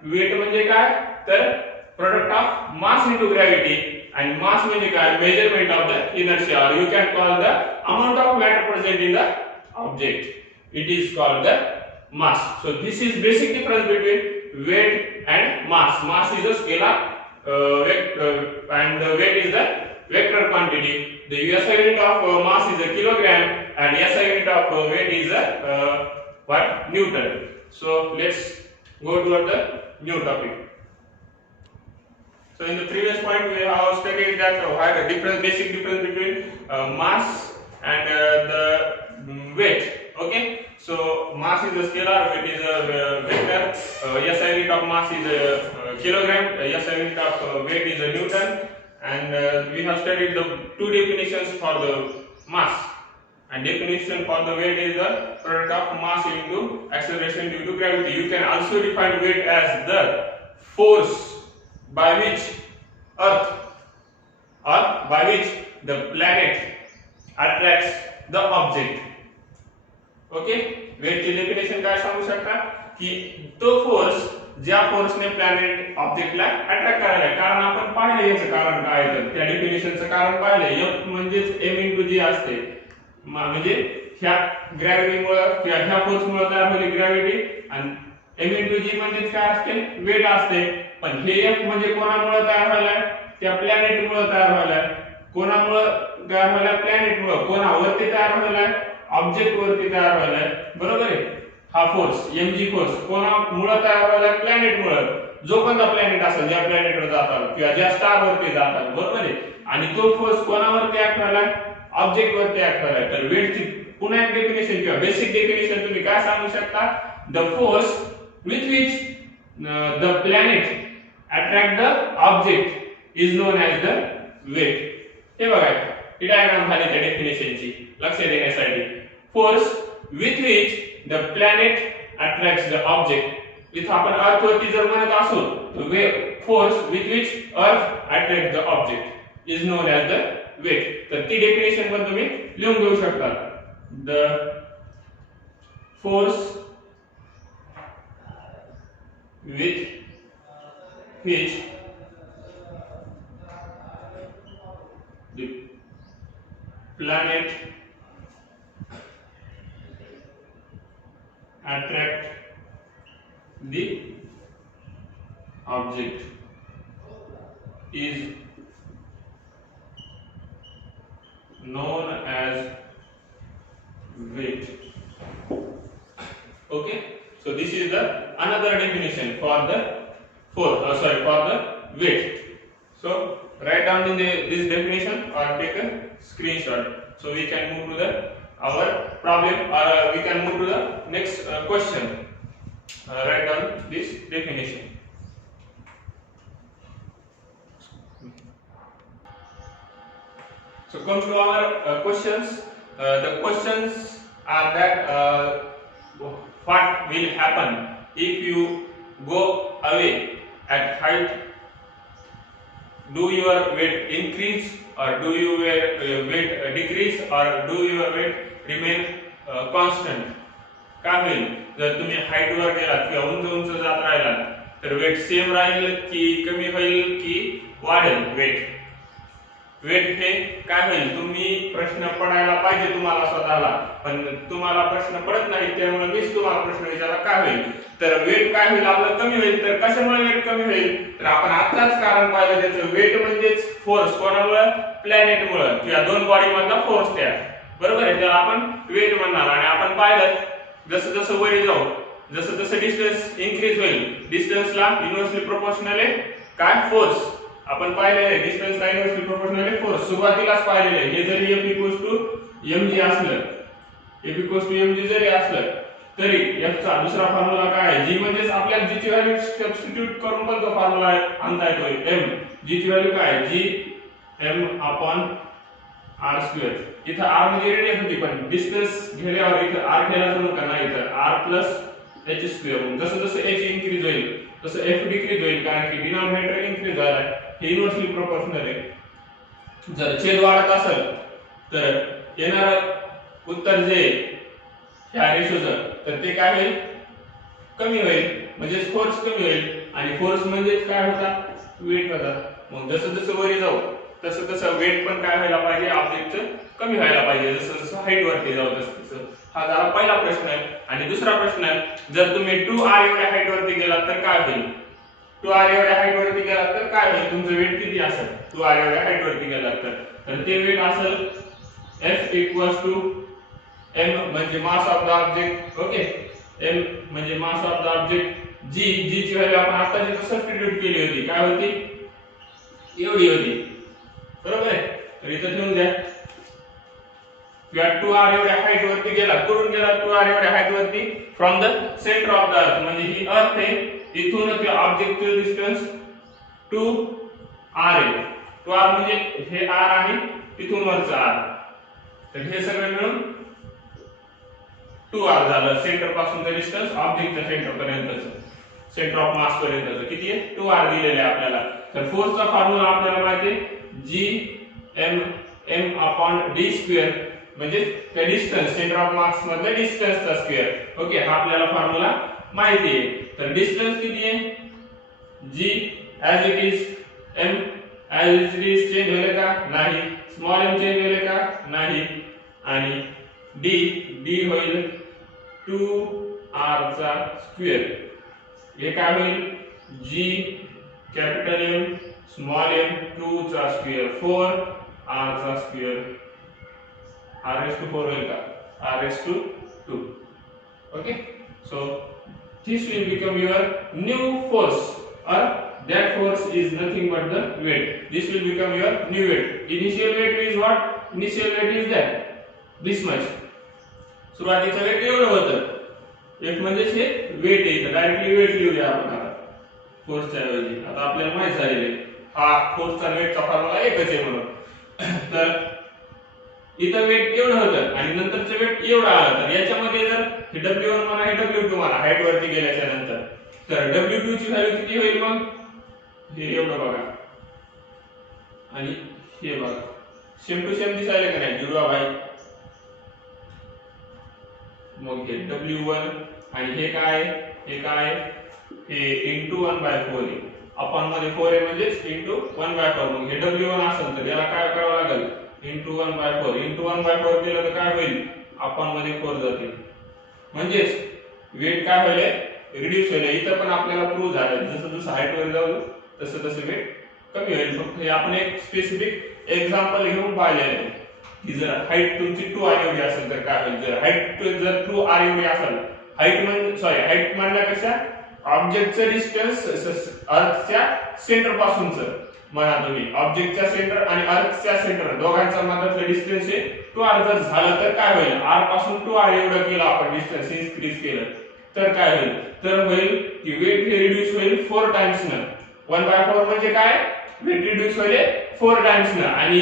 वेट म्हणजे काय तर product of mass into gravity. आणि मास म्हणजे काय measurement of the inertia, you can call the amount of matter present in the object, it is called the mass. So this is basic difference between weight and mass. Mass is a scalar and the weight is the vector quantity. The SI unit of mass is a kilogram and SI unit of weight is a what Newton. So let's go toward the new topic. So in the previous point we have studied that what the basic difference between mass and the weight. Okay, so mass is a scalar, weight is a vector. SI unit of mass is a kilogram, SI unit of weight is a newton, and we have studied the two definitions for the mass, and definition for the weight is the product of mass into acceleration due to gravity. You can also define weight as the force by which earth or by which the planet attracts the object. Okay, वेटची definition काय सांगू शकता की तो force ज्या फोर्सने planet ऑब्जेक्टला attract करायला, कारण आपण पाहिले याचं कारण काय आहे, त्या डेफिनेशनचं कारण पाहिले. F म्हणजेच m * g असते, म्हणजे ह्या ग्रॅव्हिटीमुळे किंवा ह्या फोर्समुळे तयार होणारी ग्रॅव्हिटी, आणि m * g म्हणजेच काय असते, वेट असते. पण हे F म्हणजे कोणामुळे तयार व्हायला, त्या प्लॅनेटमुळे तयार व्हायला. कोणामुळे तयार व्हायला, प्लॅनेटमुळे. कोणावरती तयार व्हायला, ऑब्जेक्ट वरती तयार व्हायला, बरोबर आहे. हा फोर्स mg फोर्स कोणामुळे तयार व्हायला, प्लॅनेटमुळे. जो कोणता प्लॅनेट असेल, ज्या प्लॅनेटवर जातात किंवा ज्या स्टार वरती जातात, बरोबर आहे. आणि तो फोर्स कोणावरती ऍक्ट व्हायला, ऑब्जेक्ट वरती ऍक्ट व्हायला. तर वेटची पुन्हा एक डेफिनेशन किंवा बेसिक डेफिनेशन तुम्ही काय सांगू शकता, the force with which the planet attract the object is known as the weight. हे बघा, ही डायग्राम झाली त्या डेफिनेशनची, लक्ष देण्यासाठी. Force with which the planet attracts the object. इथं आपण अर्थ वरती जर म्हणत असू, force with which earth attracts the object is known as the weight. तर ती डेफिनेशन पण तुम्ही लिहून घेऊ शकता. The force with which the planet attract the object is known as weight. Okay, so this is the another definition for the for the weight. So write down in this definition or take a screenshot, so we can move to our problem, or we can move to the next question. Write down this definition. So come to our questions. The questions are that what will happen if you go away at height. Do your weight increase or do your weight decrease or do your weight remain constant? काय होईल जर तुम्ही height वर गेलात किंवा उंच जात राहिलात, तर वेट सेम राहील की कमी होईल की वाढेल वेट. वेट हे काय होईल, तुम्ही प्रश्न पडायला पाहिजे तुम्हाला स्वतःला, पण तुम्हाला प्रश्न पडत नाही, त्यामुळे मीच तुम्हाला प्रश्न विचारला काय होईल. तर वेट काय होईल, आपलं कमी होईल. तर कशामुळे वेट कमी होईल, तर आपण आताच कारण पाहिलं त्याचं. वेट म्हणजेच फोर्स कोणामुळे, प्लॅनेटमुळे किंवा दोन बॉडी मधला फोर्स त्या, बरोबर आहे. त्याला आपण वेट म्हणणार. आणि आपण पाहिलं जसं जसं वर जाऊ, जसं जसं डिस्टन्स इन्क्रीज होईल, डिस्टन्सला इन्व्हर्सली प्रोपोर्शनल आहे काय, फोर्स. आपण पाहिलेलं आहे डिस्टन्सला इन्व्हर्सली प्रोपोर्शनल आहे फोर्स, सुरुवातीलाच पाहिलेलं आहे. हे जरी F = mg असलं, F = mg जरी असलं तरी F चा दुसरा फॉर्म्युला काय आहे, g म्हणजेच आपल्याला g ची व्हॅल्यू सबस्टिट्यूट करून पण तो फॉर्म्युला आणता येतोय. m g ची व्हॅल्यू काय आहे, g m/r². इथं r म्हणजे रेडियस होती, पण डिस्टन्स घेण्यावर इथं r ठेवायचं नव्हतं, नाही तर r + h². जसं जसं h इन्क्रीज होईल तसं f डिक्रीज होईल, कारण की डिनॉमिनेटर इन्क्रीज झालाय. हे इन्व्हर्सली प्रोपोर्शनल आहे. जर छेद वाढत असेल तर येणारं उत्तर जे ह्या रेशोचं, तर ते काय होईल, कमी होईल. म्हणजे फोर्स कमी होईल. आणि फोर्स म्हणजेच काय होता, वेट होता. मग जसं जसं वरी जाऊ तसं तसं वेट पण काय व्हायला पाहिजे, ऑब्जेक्टचं कमी व्हायला पाहिजे, जसं जसं हाईट वरती जाऊ तसं तसं. हा झाला पहिला प्रश्न आहे. आणि दुसरा प्रश्न आहे, जर तुम्ही 2r एवढ्या हाईट वरती गेलात तर काय होईल. 2r एवढ्या हाईट वरती गेलात तर काय होईल, तुमचं वेट किती असेल 2r एवढ्या हाईट वरती गेलात तर ते वेट असेल F = m म्हणजे mass of the object. Okay, m म्हणजे mass of the object. g ची व्हॅल्यू आपण आता जी सबस्टिट्यूट केली होती काय होती, एवढी होती, बरोबर आहे. तर इथं ठेवून द्या किंवा 2r एवढ्या हाईट वरती गेला, कुठून गेला 2r एवढ्या हाईट वरती, from the centre of the अर्थ, म्हणजे ही अर्थ आहे, इथून ते ऑब्जेक्टचं डिस्टन्स 2r आहे. 2r म्हणजे हे r आणि इथून वरचं r, तर हे सगळं मिळून 2r झालं. सेंटर पासूनचं डिस्टन्स ऑब्जेक्टच्या सेंटर पर्यंतचं, सेंटर ऑफ मास पर्यंतचं किती आहे, 2r दिलेलं आहे आपल्याला. तर फोर्सचा फॉर्म्युला आपल्याला माहिती आहे, Gm/d², म्हणजे त्या डिस्टन्स, सेंटर ऑफ मास मधल्या डिस्टन्सचा स्क्वेअर. ओके, हा आपल्याला फॉर्म्युला माहिती आहे. तर डिस्टन्स किती आहे, G as it is, M as it is change होईल का, नाही. स्मॉल m चेंज होईल का, नाही. आणि d होईल 2r चा स्क्वेअर. हे काय होईल, G capital M small m 2 चा स्क्वेअर 4r चा स्क्वेअर r⁴ होईल का, r⁴2. Okay, so this will become your new force, or that force is nothing but the weight. This will become your new weight. Initial weight is what? Initial weight is that this much. सुरुवातीचं weight एवढं होतं. Weight म्हणजे हे weight आहे, directly weight लिहूया आपण आता फोर्सच्या ऐवजी. आता आपल्याला माहित झालेलं आहे हा फोर्सचा वेटचा फॉर्म्युला एकच आहे म्हणून. तर इथं वेट एवढं होतं आणि नंतरचं वेट एवढं आलं, तर याच्यामध्ये जर हे W1 म्हणा, हे W2 म्हणा, हाईट वरती गेल्याच्या नंतर, तर W2 ची व्हॅल्यू किती होईल मग, हे एवढं बघा आणि हे बघा, सेम टू सेम दिसायला का नाही, जुळवा भाई. मग हे W1 आणि हे काय, हे काय, हे इंटू 1/4 आहे. आपण मध्ये 4 आहे म्हणजे इंटू 1/4. मग हे W1 असेल तर याला काय करावं लागेल, इंटू 1/4. इंटू 1/4 केलं तर काय होईल, आपण मध्ये 4 जाते, म्हणजेच वेट काय होईल, रिड्यूस होईल. इथं पण आपल्याला प्रूव्ह झालं, जसं जसं हाईट वर जाऊ तसं तसं वेट कमी होईल. फक्त हे आपण एक स्पेसिफिक एक्झाम्पल घेऊन पाहिलेलं आहे की जर हाईट तुमची 2r एवढी असेल तर काय होईल. जर हाईट जर 2r एवढी असेल, हाईट म्हणण्यापेक्षा ऑब्जेक्टचं डिस्टन्स अर्थच्या सेंटर पासूनचं म्हणा तुम्ही, ऑब्जेक्टच्या सेंटर आणि अर्थच्या सेंटर दोघांचा मधलं डिस्टन्स आहे 2r. जर झालं तर काय होईल, r पासून 2r एवढं केलं आपण, डिस्टन्स इन्क्रीज केलं तर काय होईल, तर होईल की वेट हे रिड्यूस होईल 4 टाइम्स न. 1/4 म्हणजे काय, वेट रिड्यूस होईल 4 टाइम्स न. आणि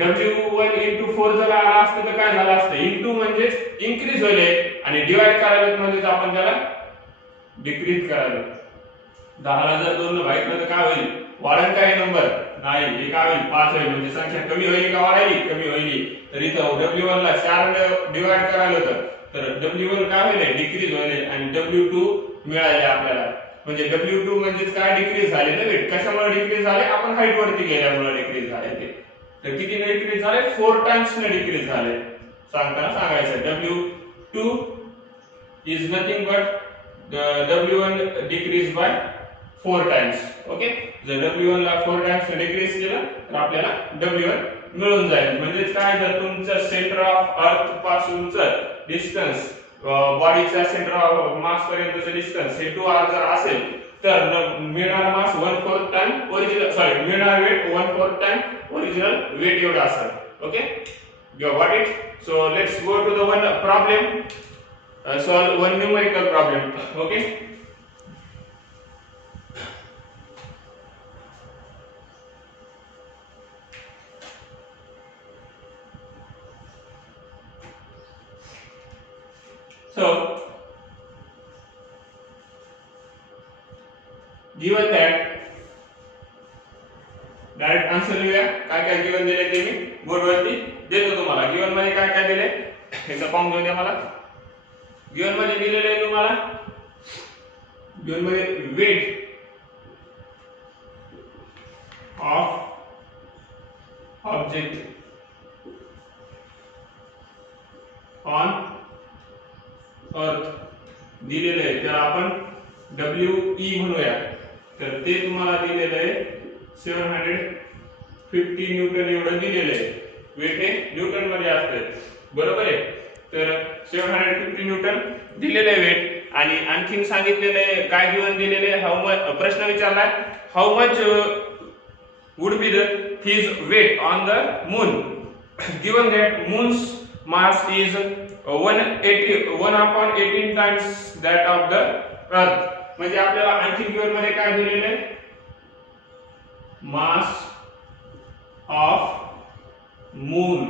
W1 into 4 जर आला असतं तर काय झालं असतं, इंटू म्हणजे इन्क्रीज होईल आणि डिवाइड करायला म्हणजे आपण त्याला डिक्रीज करायला. 10 ला जर 2 ने भाग केलं तर काय होईल, वाढेल काय नंबर, नाही, हे काय होईल 5 होईल. म्हणजे संख्या कमी होईल का वाढेल, कमी होईल. तर इथं W1 ला 4 ने डिवाइड करायला होतं तर W1 काय होईल, डिक्रीज होईल आणि W2 मिळाले आपल्याला. म्हणजे W2 म्हणजेच काय, डिक्रीज झाले ना वेट. कशामुळे डिक्रीज झाले, आपण हाईट वरती गेल्यामुळे डिक्रीज झाले ते. तर किती ने डिक्रीज झाले, 4 टाइम्स ने डिक्रीज झाले. सांगताना सांगायचं W2 is nothing but W1 decrease by 4 times. Okay, जर W1 ला 4 टाइम्स ने डिक्रीज केलं तर आपल्याला W1 मिळून जाईल. म्हणजे काय, जर तुमचं सेंटर ऑफ अर्थ पासूनचं डिस्टन्स बॉडीच्या सेंटर ऑफ मास पर्यंतचं डिस्टन्स हे 2r जर असेल तर मिळणारा मास 1/4 टाइम ओरिजिनल, सॉरी मिळणारा वेट 1/4 टाइम ओरिजिनल वेट एवढा असेल. Okay, you got it. So let's go to the one problem, solve one numerical problem. Okay, so given that, direct answer लिहूया. काय काय गिवन दिले ते मी बोर्ड वरती देतो तुम्हाला. गिवन मध्ये काय काय दिले एकदा पाहून घेऊ द्या मला. गिवन मध्ये दिलेले आहे तुम्हाला, गिवन मध्ये weight of object on earth दिलेले आहे. तर आपण WE म्हणूया. तर ते तुम्हाला दिलेलं आहे 750 न्यूटन एवढं दिलेलं आहे. वेट हे न्यूटन मध्ये असते, बरोबर आहे. तर 750 न्यूटन दिलेलं आहे वेट. आणि आणखीन सांगितलेलं आहे काय गिवन दिलेले आहे, हाऊ मच, प्रश्न विचारलाय how much would be the his weight on the moon, given that moon's mass is 1/18 times that of the earth. म्हणजे आपल्याला आणखी गिवन मध्ये काय दिलेले आहे, mass of moon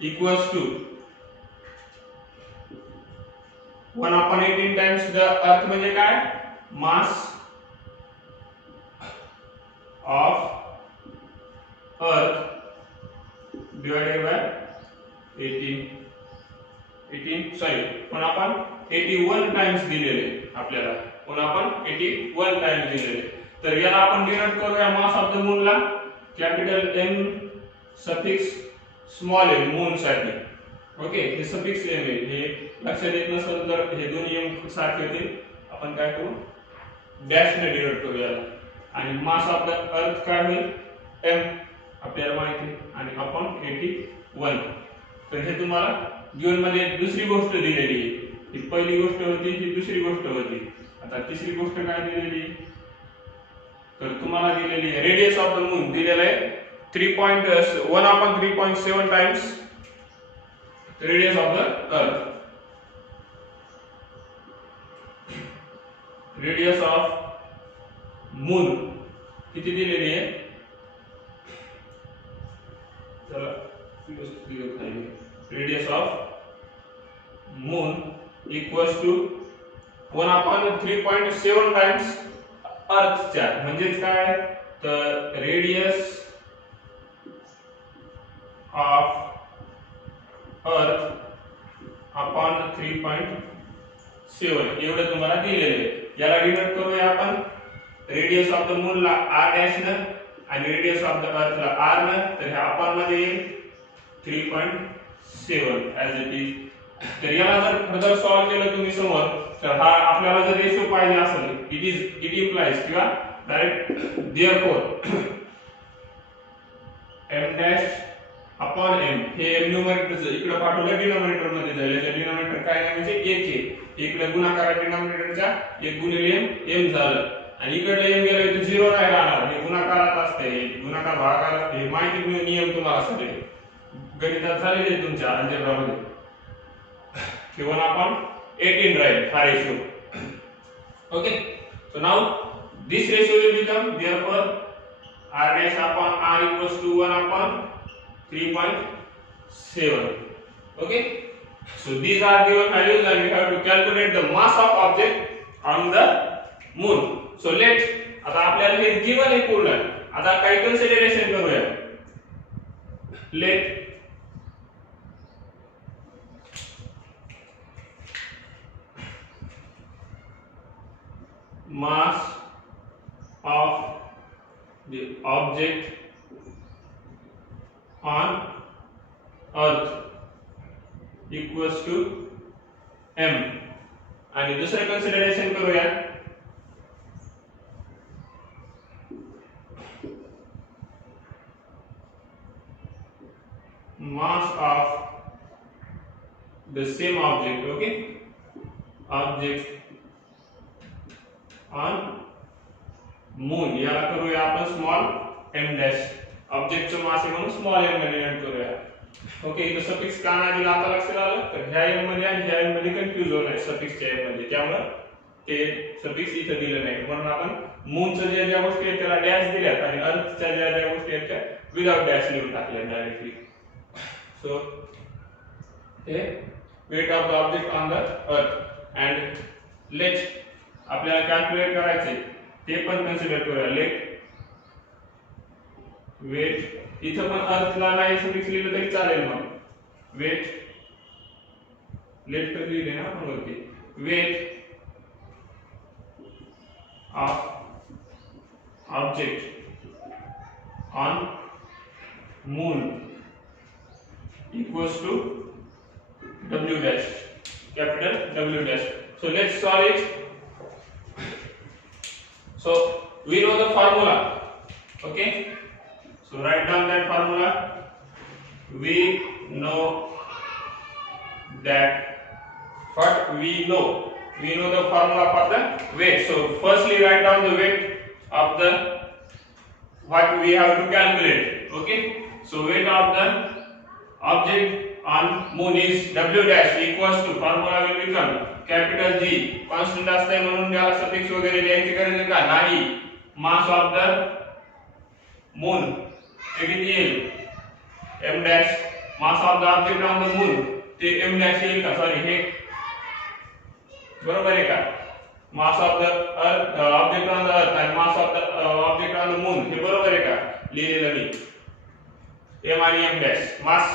equals to 1/18 times the earth म्हणजे काय, mass of earth divided by 1/81 times दिलेले आपल्याला, 1/81 टाइम्स दिलेले. तर याला आपण डिनोट करूया मास ऑफ द मून ला capital M suffix small m moon साठी. ओके, हे सफिक्स m आहे, हे लक्षात येत नसेल तर हे दोन्ही m सारखे होतील, आपण काय करू डॅश ने डिनोट करूया. आणि मास ऑफ द अर्थ काय होईल m आपल्याला माहिती आणि अपॉन 81. तर हे तुम्हाला गिवन मध्ये दुसरी गोष्ट दिलेली आहे. ही पहिली गोष्ट होती, ही दुसरी गोष्ट होती. आता तिसरी गोष्ट काय दिलेली आहे, तर तुम्हाला दिलेली आहे रेडियस ऑफ द मून दिलेलं आहे 1/3.7 times radius of the earth. Radius of moon किती दिलेली आहे, चला radius of moon equals to 1/3.7 times अर्थच्या. म्हणजेच काय, तर रेडियस ऑफ अर्थ अपॉन 3.7 एवढं तुम्हाला दिलेलं आहे. याला डिनोट करूया आपण रेडियस ऑफ द मून ला r डॅश न आणि रेडियस ऑफ द अर्थ ला r न. तर हे अपॉन मध्ये येईल 3.7 ऍज इट इज. तर याला जर फर्दर सॉल्व केलं तुम्ही समोर, तर हा आपल्याला जर रेशो पाहिजे असेल, इट इम्प्लाइज किंवा direct therefore m dash upon m हे न्यूमरेटर इकडे पाठवलं डिनोमिनेटर मध्ये जाईल. याच्या डिनोमिनेटर काय नाही म्हणजे 1 आहे, इकडे गुणाकार डिनोमिनेटरच्या 1 गुणिले m झालं आणि इकडे m गेलं तर 0 नाही राहणार. हे गुणाकारात असते, गुणाकार भागाकार असते. हे माहिती नियम तुम्हाला सगळे गणितात झालेले तुमच्या अल्जेब्रा मध्ये. 1/18 राहील हा ratio. Okay, so now this ratio will become therefore r dash upon r equals to 1/3.7. okay, so these are given values and we have to calculate the mass of object on the moon. so let आता आपल्याला हे given आहे पूर्ण. आता काही consideration करूया. let mass of the object on earth equals to m. आणि दुसरे कन्सिडरेशन करूया. mass of the same object. okay, object on moon याला करूया आपण स्मॉल m डॅश. ऑब्जेक्टचं मास आहे म्हणून स्मॉल m ने डिनोट करूया. ओके, इथं सफिक्स का नाही दिला आता लक्षात आलं. तर ह्या m मध्ये आणि ह्या m मध्ये कन्फ्यूज होणार सफिक्सच्या m मध्ये, त्यामुळे ते सफिक्स इथं दिलं नाही. म्हणून आपण मूनचं ज्या गोष्टी आहेत त्याला डॅश दिल्यात आणि अर्थच्या ज्या गोष्टी आहेत त्या विदाउट डॅश लिहून टाकल्या डायरेक्टली. सो हे weight of the object on the earth and let आपल्याला कॅल्क्युलेट करायचे ते पण कन्सिडर करूया. लेट वेट इथं पण अर्थला नाही सफिक्स लिहिलं तरी चालेल. मग वेट लेट तर लिहिले ना आपण वरती. Weight of object on moon equals to w dash, capital W dash. So let's solve it. So we know the formula. Okay, so write down that formula. We know that what we know the formula for the weight. So firstly write down the weight of the what we have to calculate. Okay, so weight of the object on moon is w dash equals to formula will become capital G constant असते म्हणून त्याला suffix वगैरे द्यायची गरज आहे का नाही mass of the moon ते किती येईल m dash mass of the object on the moon ते m dash येईल का सॉरी हे बरोबर आहे का mass of the earth object on the earth and mass of the object on the moon हे बरोबर आहे का लिहिलेलं मी m आणि m dash mass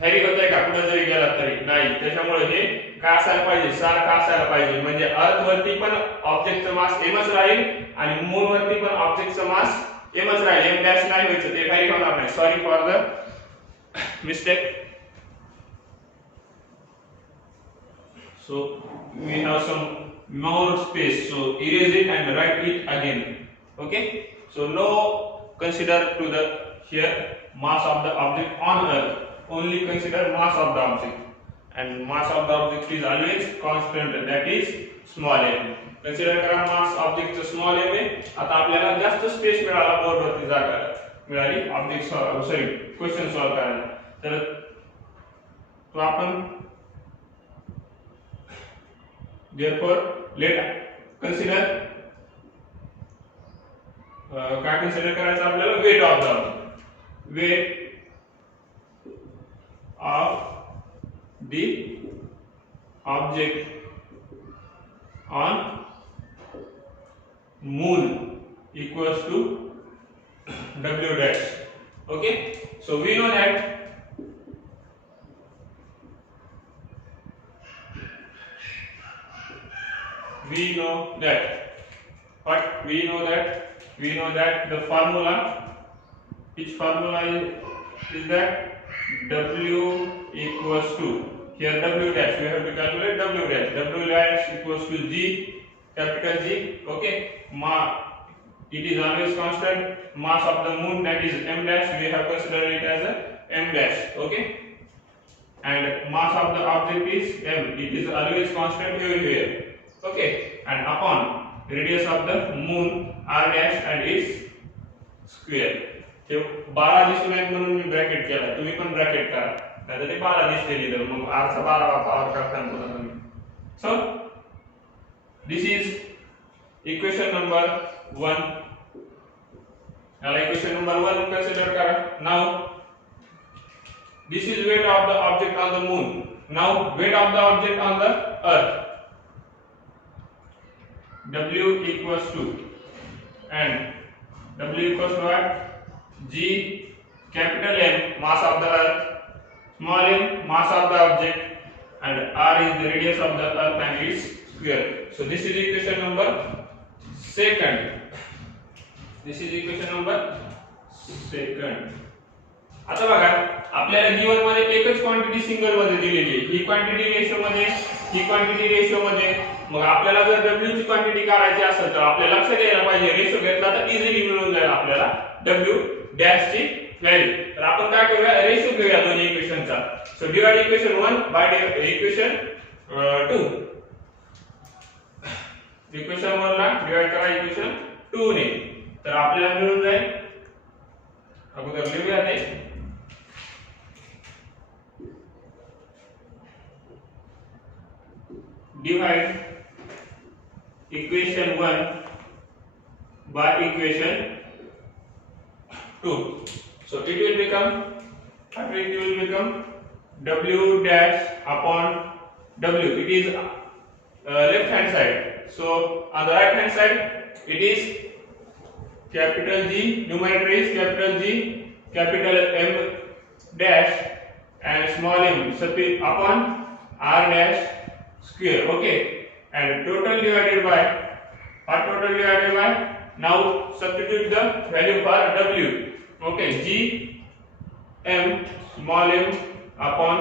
व्हॅरी होतंय का कुठे जरी गेला तरी नाही त्याच्यामुळे हे काय असायला पाहिजे सारखं असायला पाहिजे म्हणजे अर्थ वरती पण ऑब्जेक्टचं मास mच राहील आणि मून वरती पण ऑब्जेक्टचं मास mच राहील m डॅश नाही व्हायचं ते व्हॅरी होणार नाही sorry for the mistake so we have some more space so erase it and write it again okay so no consider to the here mass of the object on earth only consider mass of the object and mass of the object is always constant that is small m consider करा mass object चा small m आहे आता आपल्याला जास्त space मिळाला board वरती जागा मिळाली ऑब्जेक्ट सॉरी क्वेश्चन सॉल्व करायला तर तो आपण therefore let consider काय consider करायचं आपल्याला weight of the object weight of the object on moon equals to w dash okay so we know that the formula which formula is that w equals to here w dash we have to calculate w dash equals to g capital G okay it is always constant mass of the moon that is m dash we have considered it as a m dash okay and mass of the object is m it is always constant everywhere okay and upon radius of the moon r dash and its square हे 12 दिसून आहेत म्हणून मी bracket केला तुम्ही पण bracket करा नाहीतर ते 12 दिसलेली तर मग r चा 12 वा पॉवर करताना पुन्हा तुम्ही so this is equation number 1 याला इक्वेशन नंबर 1 कन्सिडर करा now this is weight of the object on the moon now weight of the object on the earth W equals to and W equals to what G capital M mass of the earth small m mass of the object and R is the radius of the earth and its square so this is equation number second आता बघा आपल्याला given मध्ये एकच quantity single मध्ये दिलेली आहे ही quantity ratio मध्ये मग आपल्याला जर W ची क्वांटिटी काढायची असेल तर आपल्याला लक्षात घ्यायला पाहिजे रेशो घेतला तर इझिली मिळून जाईल आपल्याला W डॅश ची व्हॅल्यू तर आपण काय करूया रेशो घेऊया दोन्ही इक्वेशनचा सो डिवाइड इक्वेशन 1 बाय इक्वेशन 2 इक्वेशन 1 ला डिवाइड करा इक्वेशन 2 ने तर आपल्याला मिळून जाईल अगोदर लिहूया ते divide equation 1 by equation 2 so it will become W dash upon W it is left hand side so on the right hand side it is capital G numerator is capital G capital M dash and small m upon R dash square okay and total divided by now substitute the value for W okay G M small m upon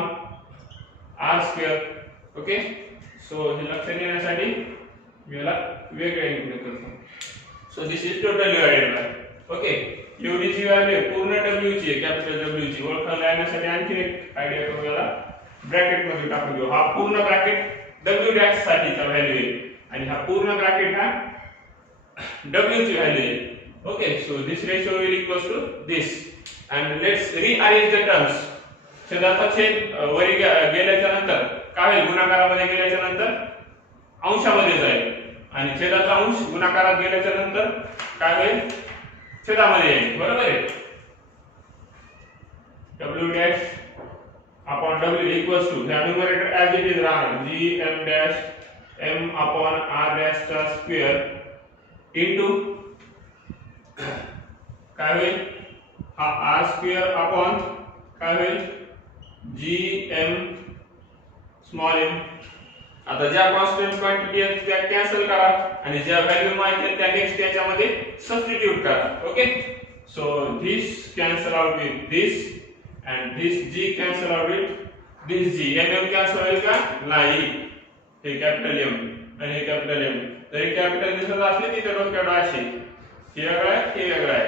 R square okay so हे लक्षात येण्यासाठी मी याला वेगळे include करतो so this is total divided by okay एवढी जी value पूर्ण W ची आहे कॅपिटल W ची ओळखायला येण्यासाठी आणखी एक आयडिया करू याला ब्रॅकेट मध्ये टाकून घेऊ हा पूर्ण ब्रॅकेट W dash साठीचा व्हॅल्यू आहे आणि हा पूर्ण ब्रॅकेट हा W ची व्हॅल्यू आहे okay so this ratio will equals to this and let's rearrange the terms छेदाचा छेद वरी गेल्याच्या नंतर काय होईल, गुणाकारामध्ये गेल्याच्या नंतर अंशामध्ये जाईल आणि छेदाचा अंश गुणाकारात गेल्याच्या नंतर काय होईल, छेदामध्ये येईल. बरोबर आहे. w dash upon w equals to ह्या न्यूमरेटर ॲज इट इज राहणार gm dash m upon r dash चा स्क्वेअर इनटू काय होईल, हा r स्क्वेअर अपॉन काय होईल, gm स्मॉल m. आता ज्या कॉन्स्टंट क्वांटिटी आहेत त्या कॅन्सल करा आणि ज्या व्हॅल्यू माहिती आहेत त्या नेक्स्ट त्याच्यामध्ये सबस्टिट्यूट करा. Okay, so this cancel out with this and this g cancel out with this g. m cancel होईल का, नाही. हे कॅपिटल m आणि हे कॅपिटल m तरी कॅपिटल दिसत असले तिथे डोक्यात अशी हे वेगळं आहे, हे वेगळं आहे.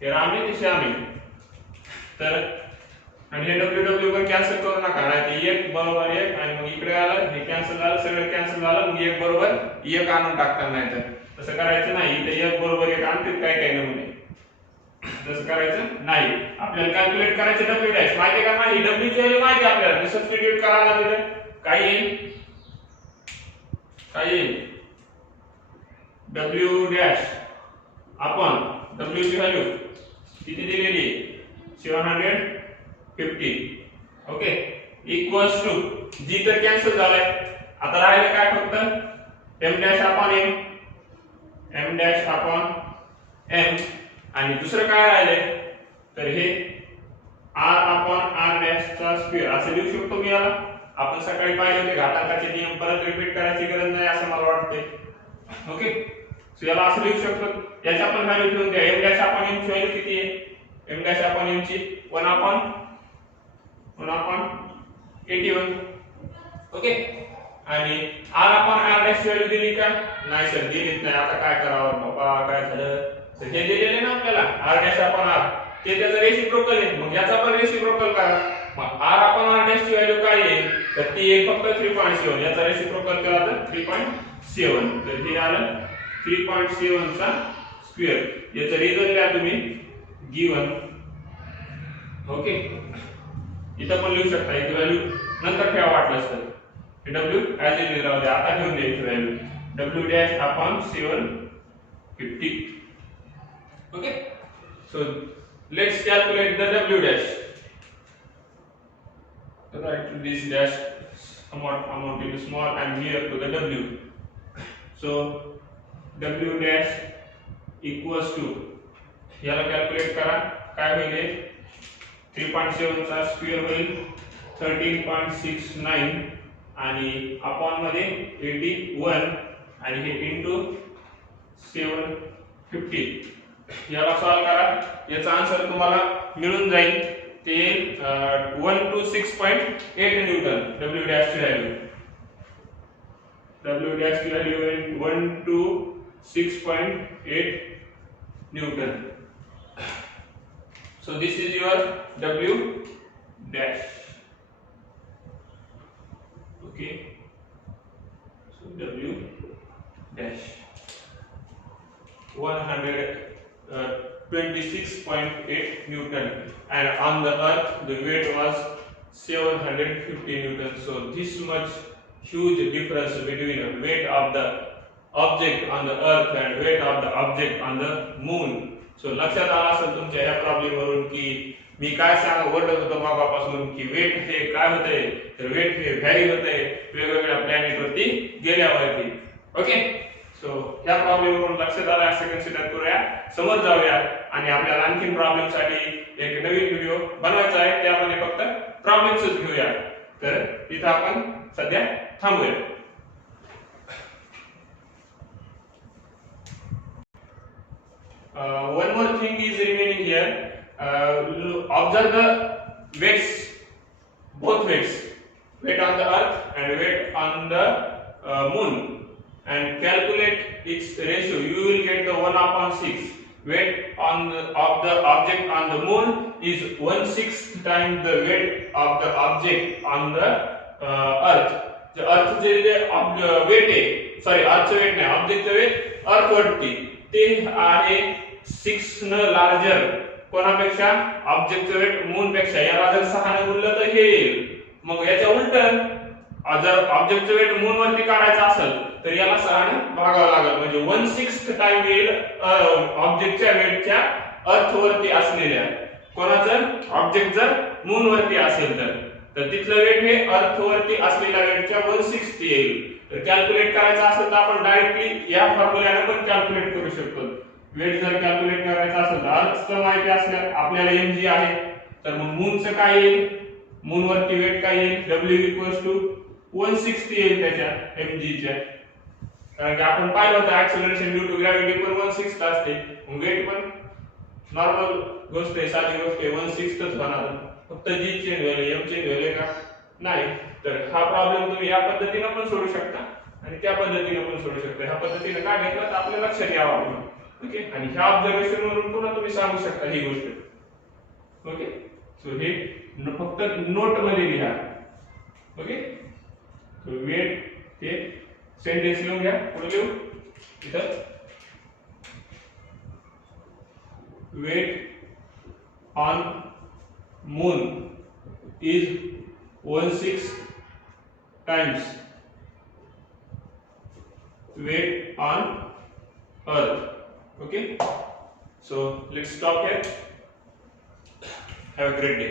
हे रामी दिशे आम्ही तर आणि हे w पण कॅन्सल करू नका, नाही ते 1 बरोबर 1 आणि मग इकडे आलं हे कॅन्सल झालं, सगळं कॅन्सल झालं, मग 1 बरोबर 1 आणून टाकता. नाही तर तसं करायचं नाही. इथे 1 बरोबर 1 आणते काय काय नमुने, तसं करायचं नाही. आपल्याला कॅल्क्युलेट करायचं w डॅश माहिती का, नाही w ची व्हॅल्यू माहिती आपल्याला, सबस्टिट्यूट करायला दिलं काय येईल, काय येईल, w डॅश आपण w ची व्हॅल्यू किती दिलेली 750. ओके, इक्वल्स टू g तर कॅन्सल झालाय, आता राहिले काय फक्त m dash upon m dash upon m आणि दुसरं काय राहिले तर हे r अपॉन r डॅश चा स्क्वेअर असं लिहू शकतो मी याला. आपण सकाळी पाहिले होते घातांकाचे नियम, परत रिपीट करायची गरज नाही असं मला वाटते. ओके, सो याला असं लिहू शकतो, याची आपण व्हॅल्यू ठेवून द्या. m डॅश अपॉन m ची व्हॅल्यू किती आहे, m डॅश अपॉन m ची 1 अपॉन 81. ओके, आणि r अपॉन r डॅश ची व्हॅल्यू दिली का, नाही सर दिलीच नाही. आता काय करावं बाबा, काय झालं, तर हे दिलेले ना आपल्याला r डॅश अपॉन r, ते त्याचं रेसिप्रोकल आहे, मग याचा पण रेसिप्रोकल करा. मग r अपॉन r डॅश ची व्हॅल्यू काय येईल, तर ती येईल फक्त 3.7. याचा रेसिप्रोकल केला तर 3.7, तर हे आलं 3.7 चा स्क्वेअर. याचं रिझल्ट द्या तुम्ही गिवन. ओके, इथं पण लिहू शकता, इथे व्हॅल्यू नंतर ठेवा वाटलं तर. हे w ॲज इट इज राहू द्या, आता ठेवून द्यायची value w dash upon 750. Okay, so let's calculate the w dash. Write this dash amount is small and near to the w. So w dash equals to याला calculate करा, काय होईल, 3.7 चा स्क्वेअर होईल 13.69 आणि अपॉन मध्ये 81 आणि हे इनटू 750. याला सॉल्व करा, याचा आन्सर तुम्हाला मिळून जाईल ते 126.8 न्यूटन. w डॅश ची व्हॅल्यू, w डॅश ची व्हॅल्यू आहे 126.8 Newton. So this is your w dash. Okay, so w dash 126.8 Newton, and on the earth the weight was 750 Newton. So this much huge difference between the weight of the object on the earth and weight of the object on the moon. So लक्षात आला असेल तुमच्या ह्या problem वरून की मी काय ओरडत होतो मागापासून की वेट हे काय होतंय, तर वेट हे व्हॅरी होतंय वेगवेगळ्या प्लॅनेट वरती गेल्यावरती. ओके, सो ह्या प्रॉब्लेम वरून लक्षात आलं असं कन्सिडर करूया, समोर जाऊया आणि आपल्याला आणखीन प्रॉब्लेम साठी एक नवीन व्हिडिओ बनवायचा आहे, त्यामध्ये फक्त प्रॉब्लेम्सच घेऊया. तर इथं आपण सध्या थांबूया. One more thing is remaining here. Observe the weights, both weights, weight on the earth and weight on the moon, and calculate its ratio. You will get the 1/6. Weight of the object on the moon is 1/6 times the weight of the object on the earth. The earth जे weight आहे, sorry earth weight नाही, object weight earth वरती ते आहे 6 न larger कोणापेक्षा ऑब्जेक्टचं weight moon पेक्षा. याला जर 6 ने गुणलं तर हे येईल. मग याच्या उलट जर ऑब्जेक्टचं वेट मून वरती काढायचं असेल तर याला 6 ने भागावं लागेल. म्हणजे 1/6 टाइम येईल ऑब्जेक्टच्या वेटच्या अर्थ वरती असलेल्या. कोणाचं ऑब्जेक्ट जर मून वरती असेल तर तिथलं वेट हे अर्थ वरती असलेल्या वेटच्या 1/6 येईल. तर कॅल्क्युलेट करायचं असेल तर आपण डायरेक्टली या फॉर्म्युल्याने पण कॅल्क्युलेट करू शकतो. वेट जर कॅल्क्युलेट करायचं असेल तर अर्थचं माहिती असल्या आपल्याला mg आहे, तर मग मूनचं काय येईल, मून वरती वेट काय येईल, w 1/6 येईल त्याच्या mg च्या. कारण की आपण पाहिलं होतं ऍक्सेलरेशन ड्यू टू ग्रॅव्हिटी पण 1/6 असते. वेट पण नॉर्मल गोष्ट आहे, साधी गोष्ट आहे, 1/6 होणार. फक्त g चेंज होईल, m चेंज होईल का नाही. तर हा प्रॉब्लेम तुम्ही या पद्धतीने पण सोडू शकता आणि त्या पद्धतीने पण सोडू शकता. ह्या पद्धतीने काय घेतलं तर आपल्या लक्षात यावं. ओके. आणि ह्या ऑब्झर्वेशन वरून पुन्हा तुम्ही सांगू शकता ही गोष्ट. ओके. सो हे फक्त नोट मध्ये लिहा. ओके. सो वेट हे सेंटेन्स लिहून घ्या. पुढे लिहू इथं weight on moon is 1/6 times weight on earth. Okay, so let's stop here. Have a great day.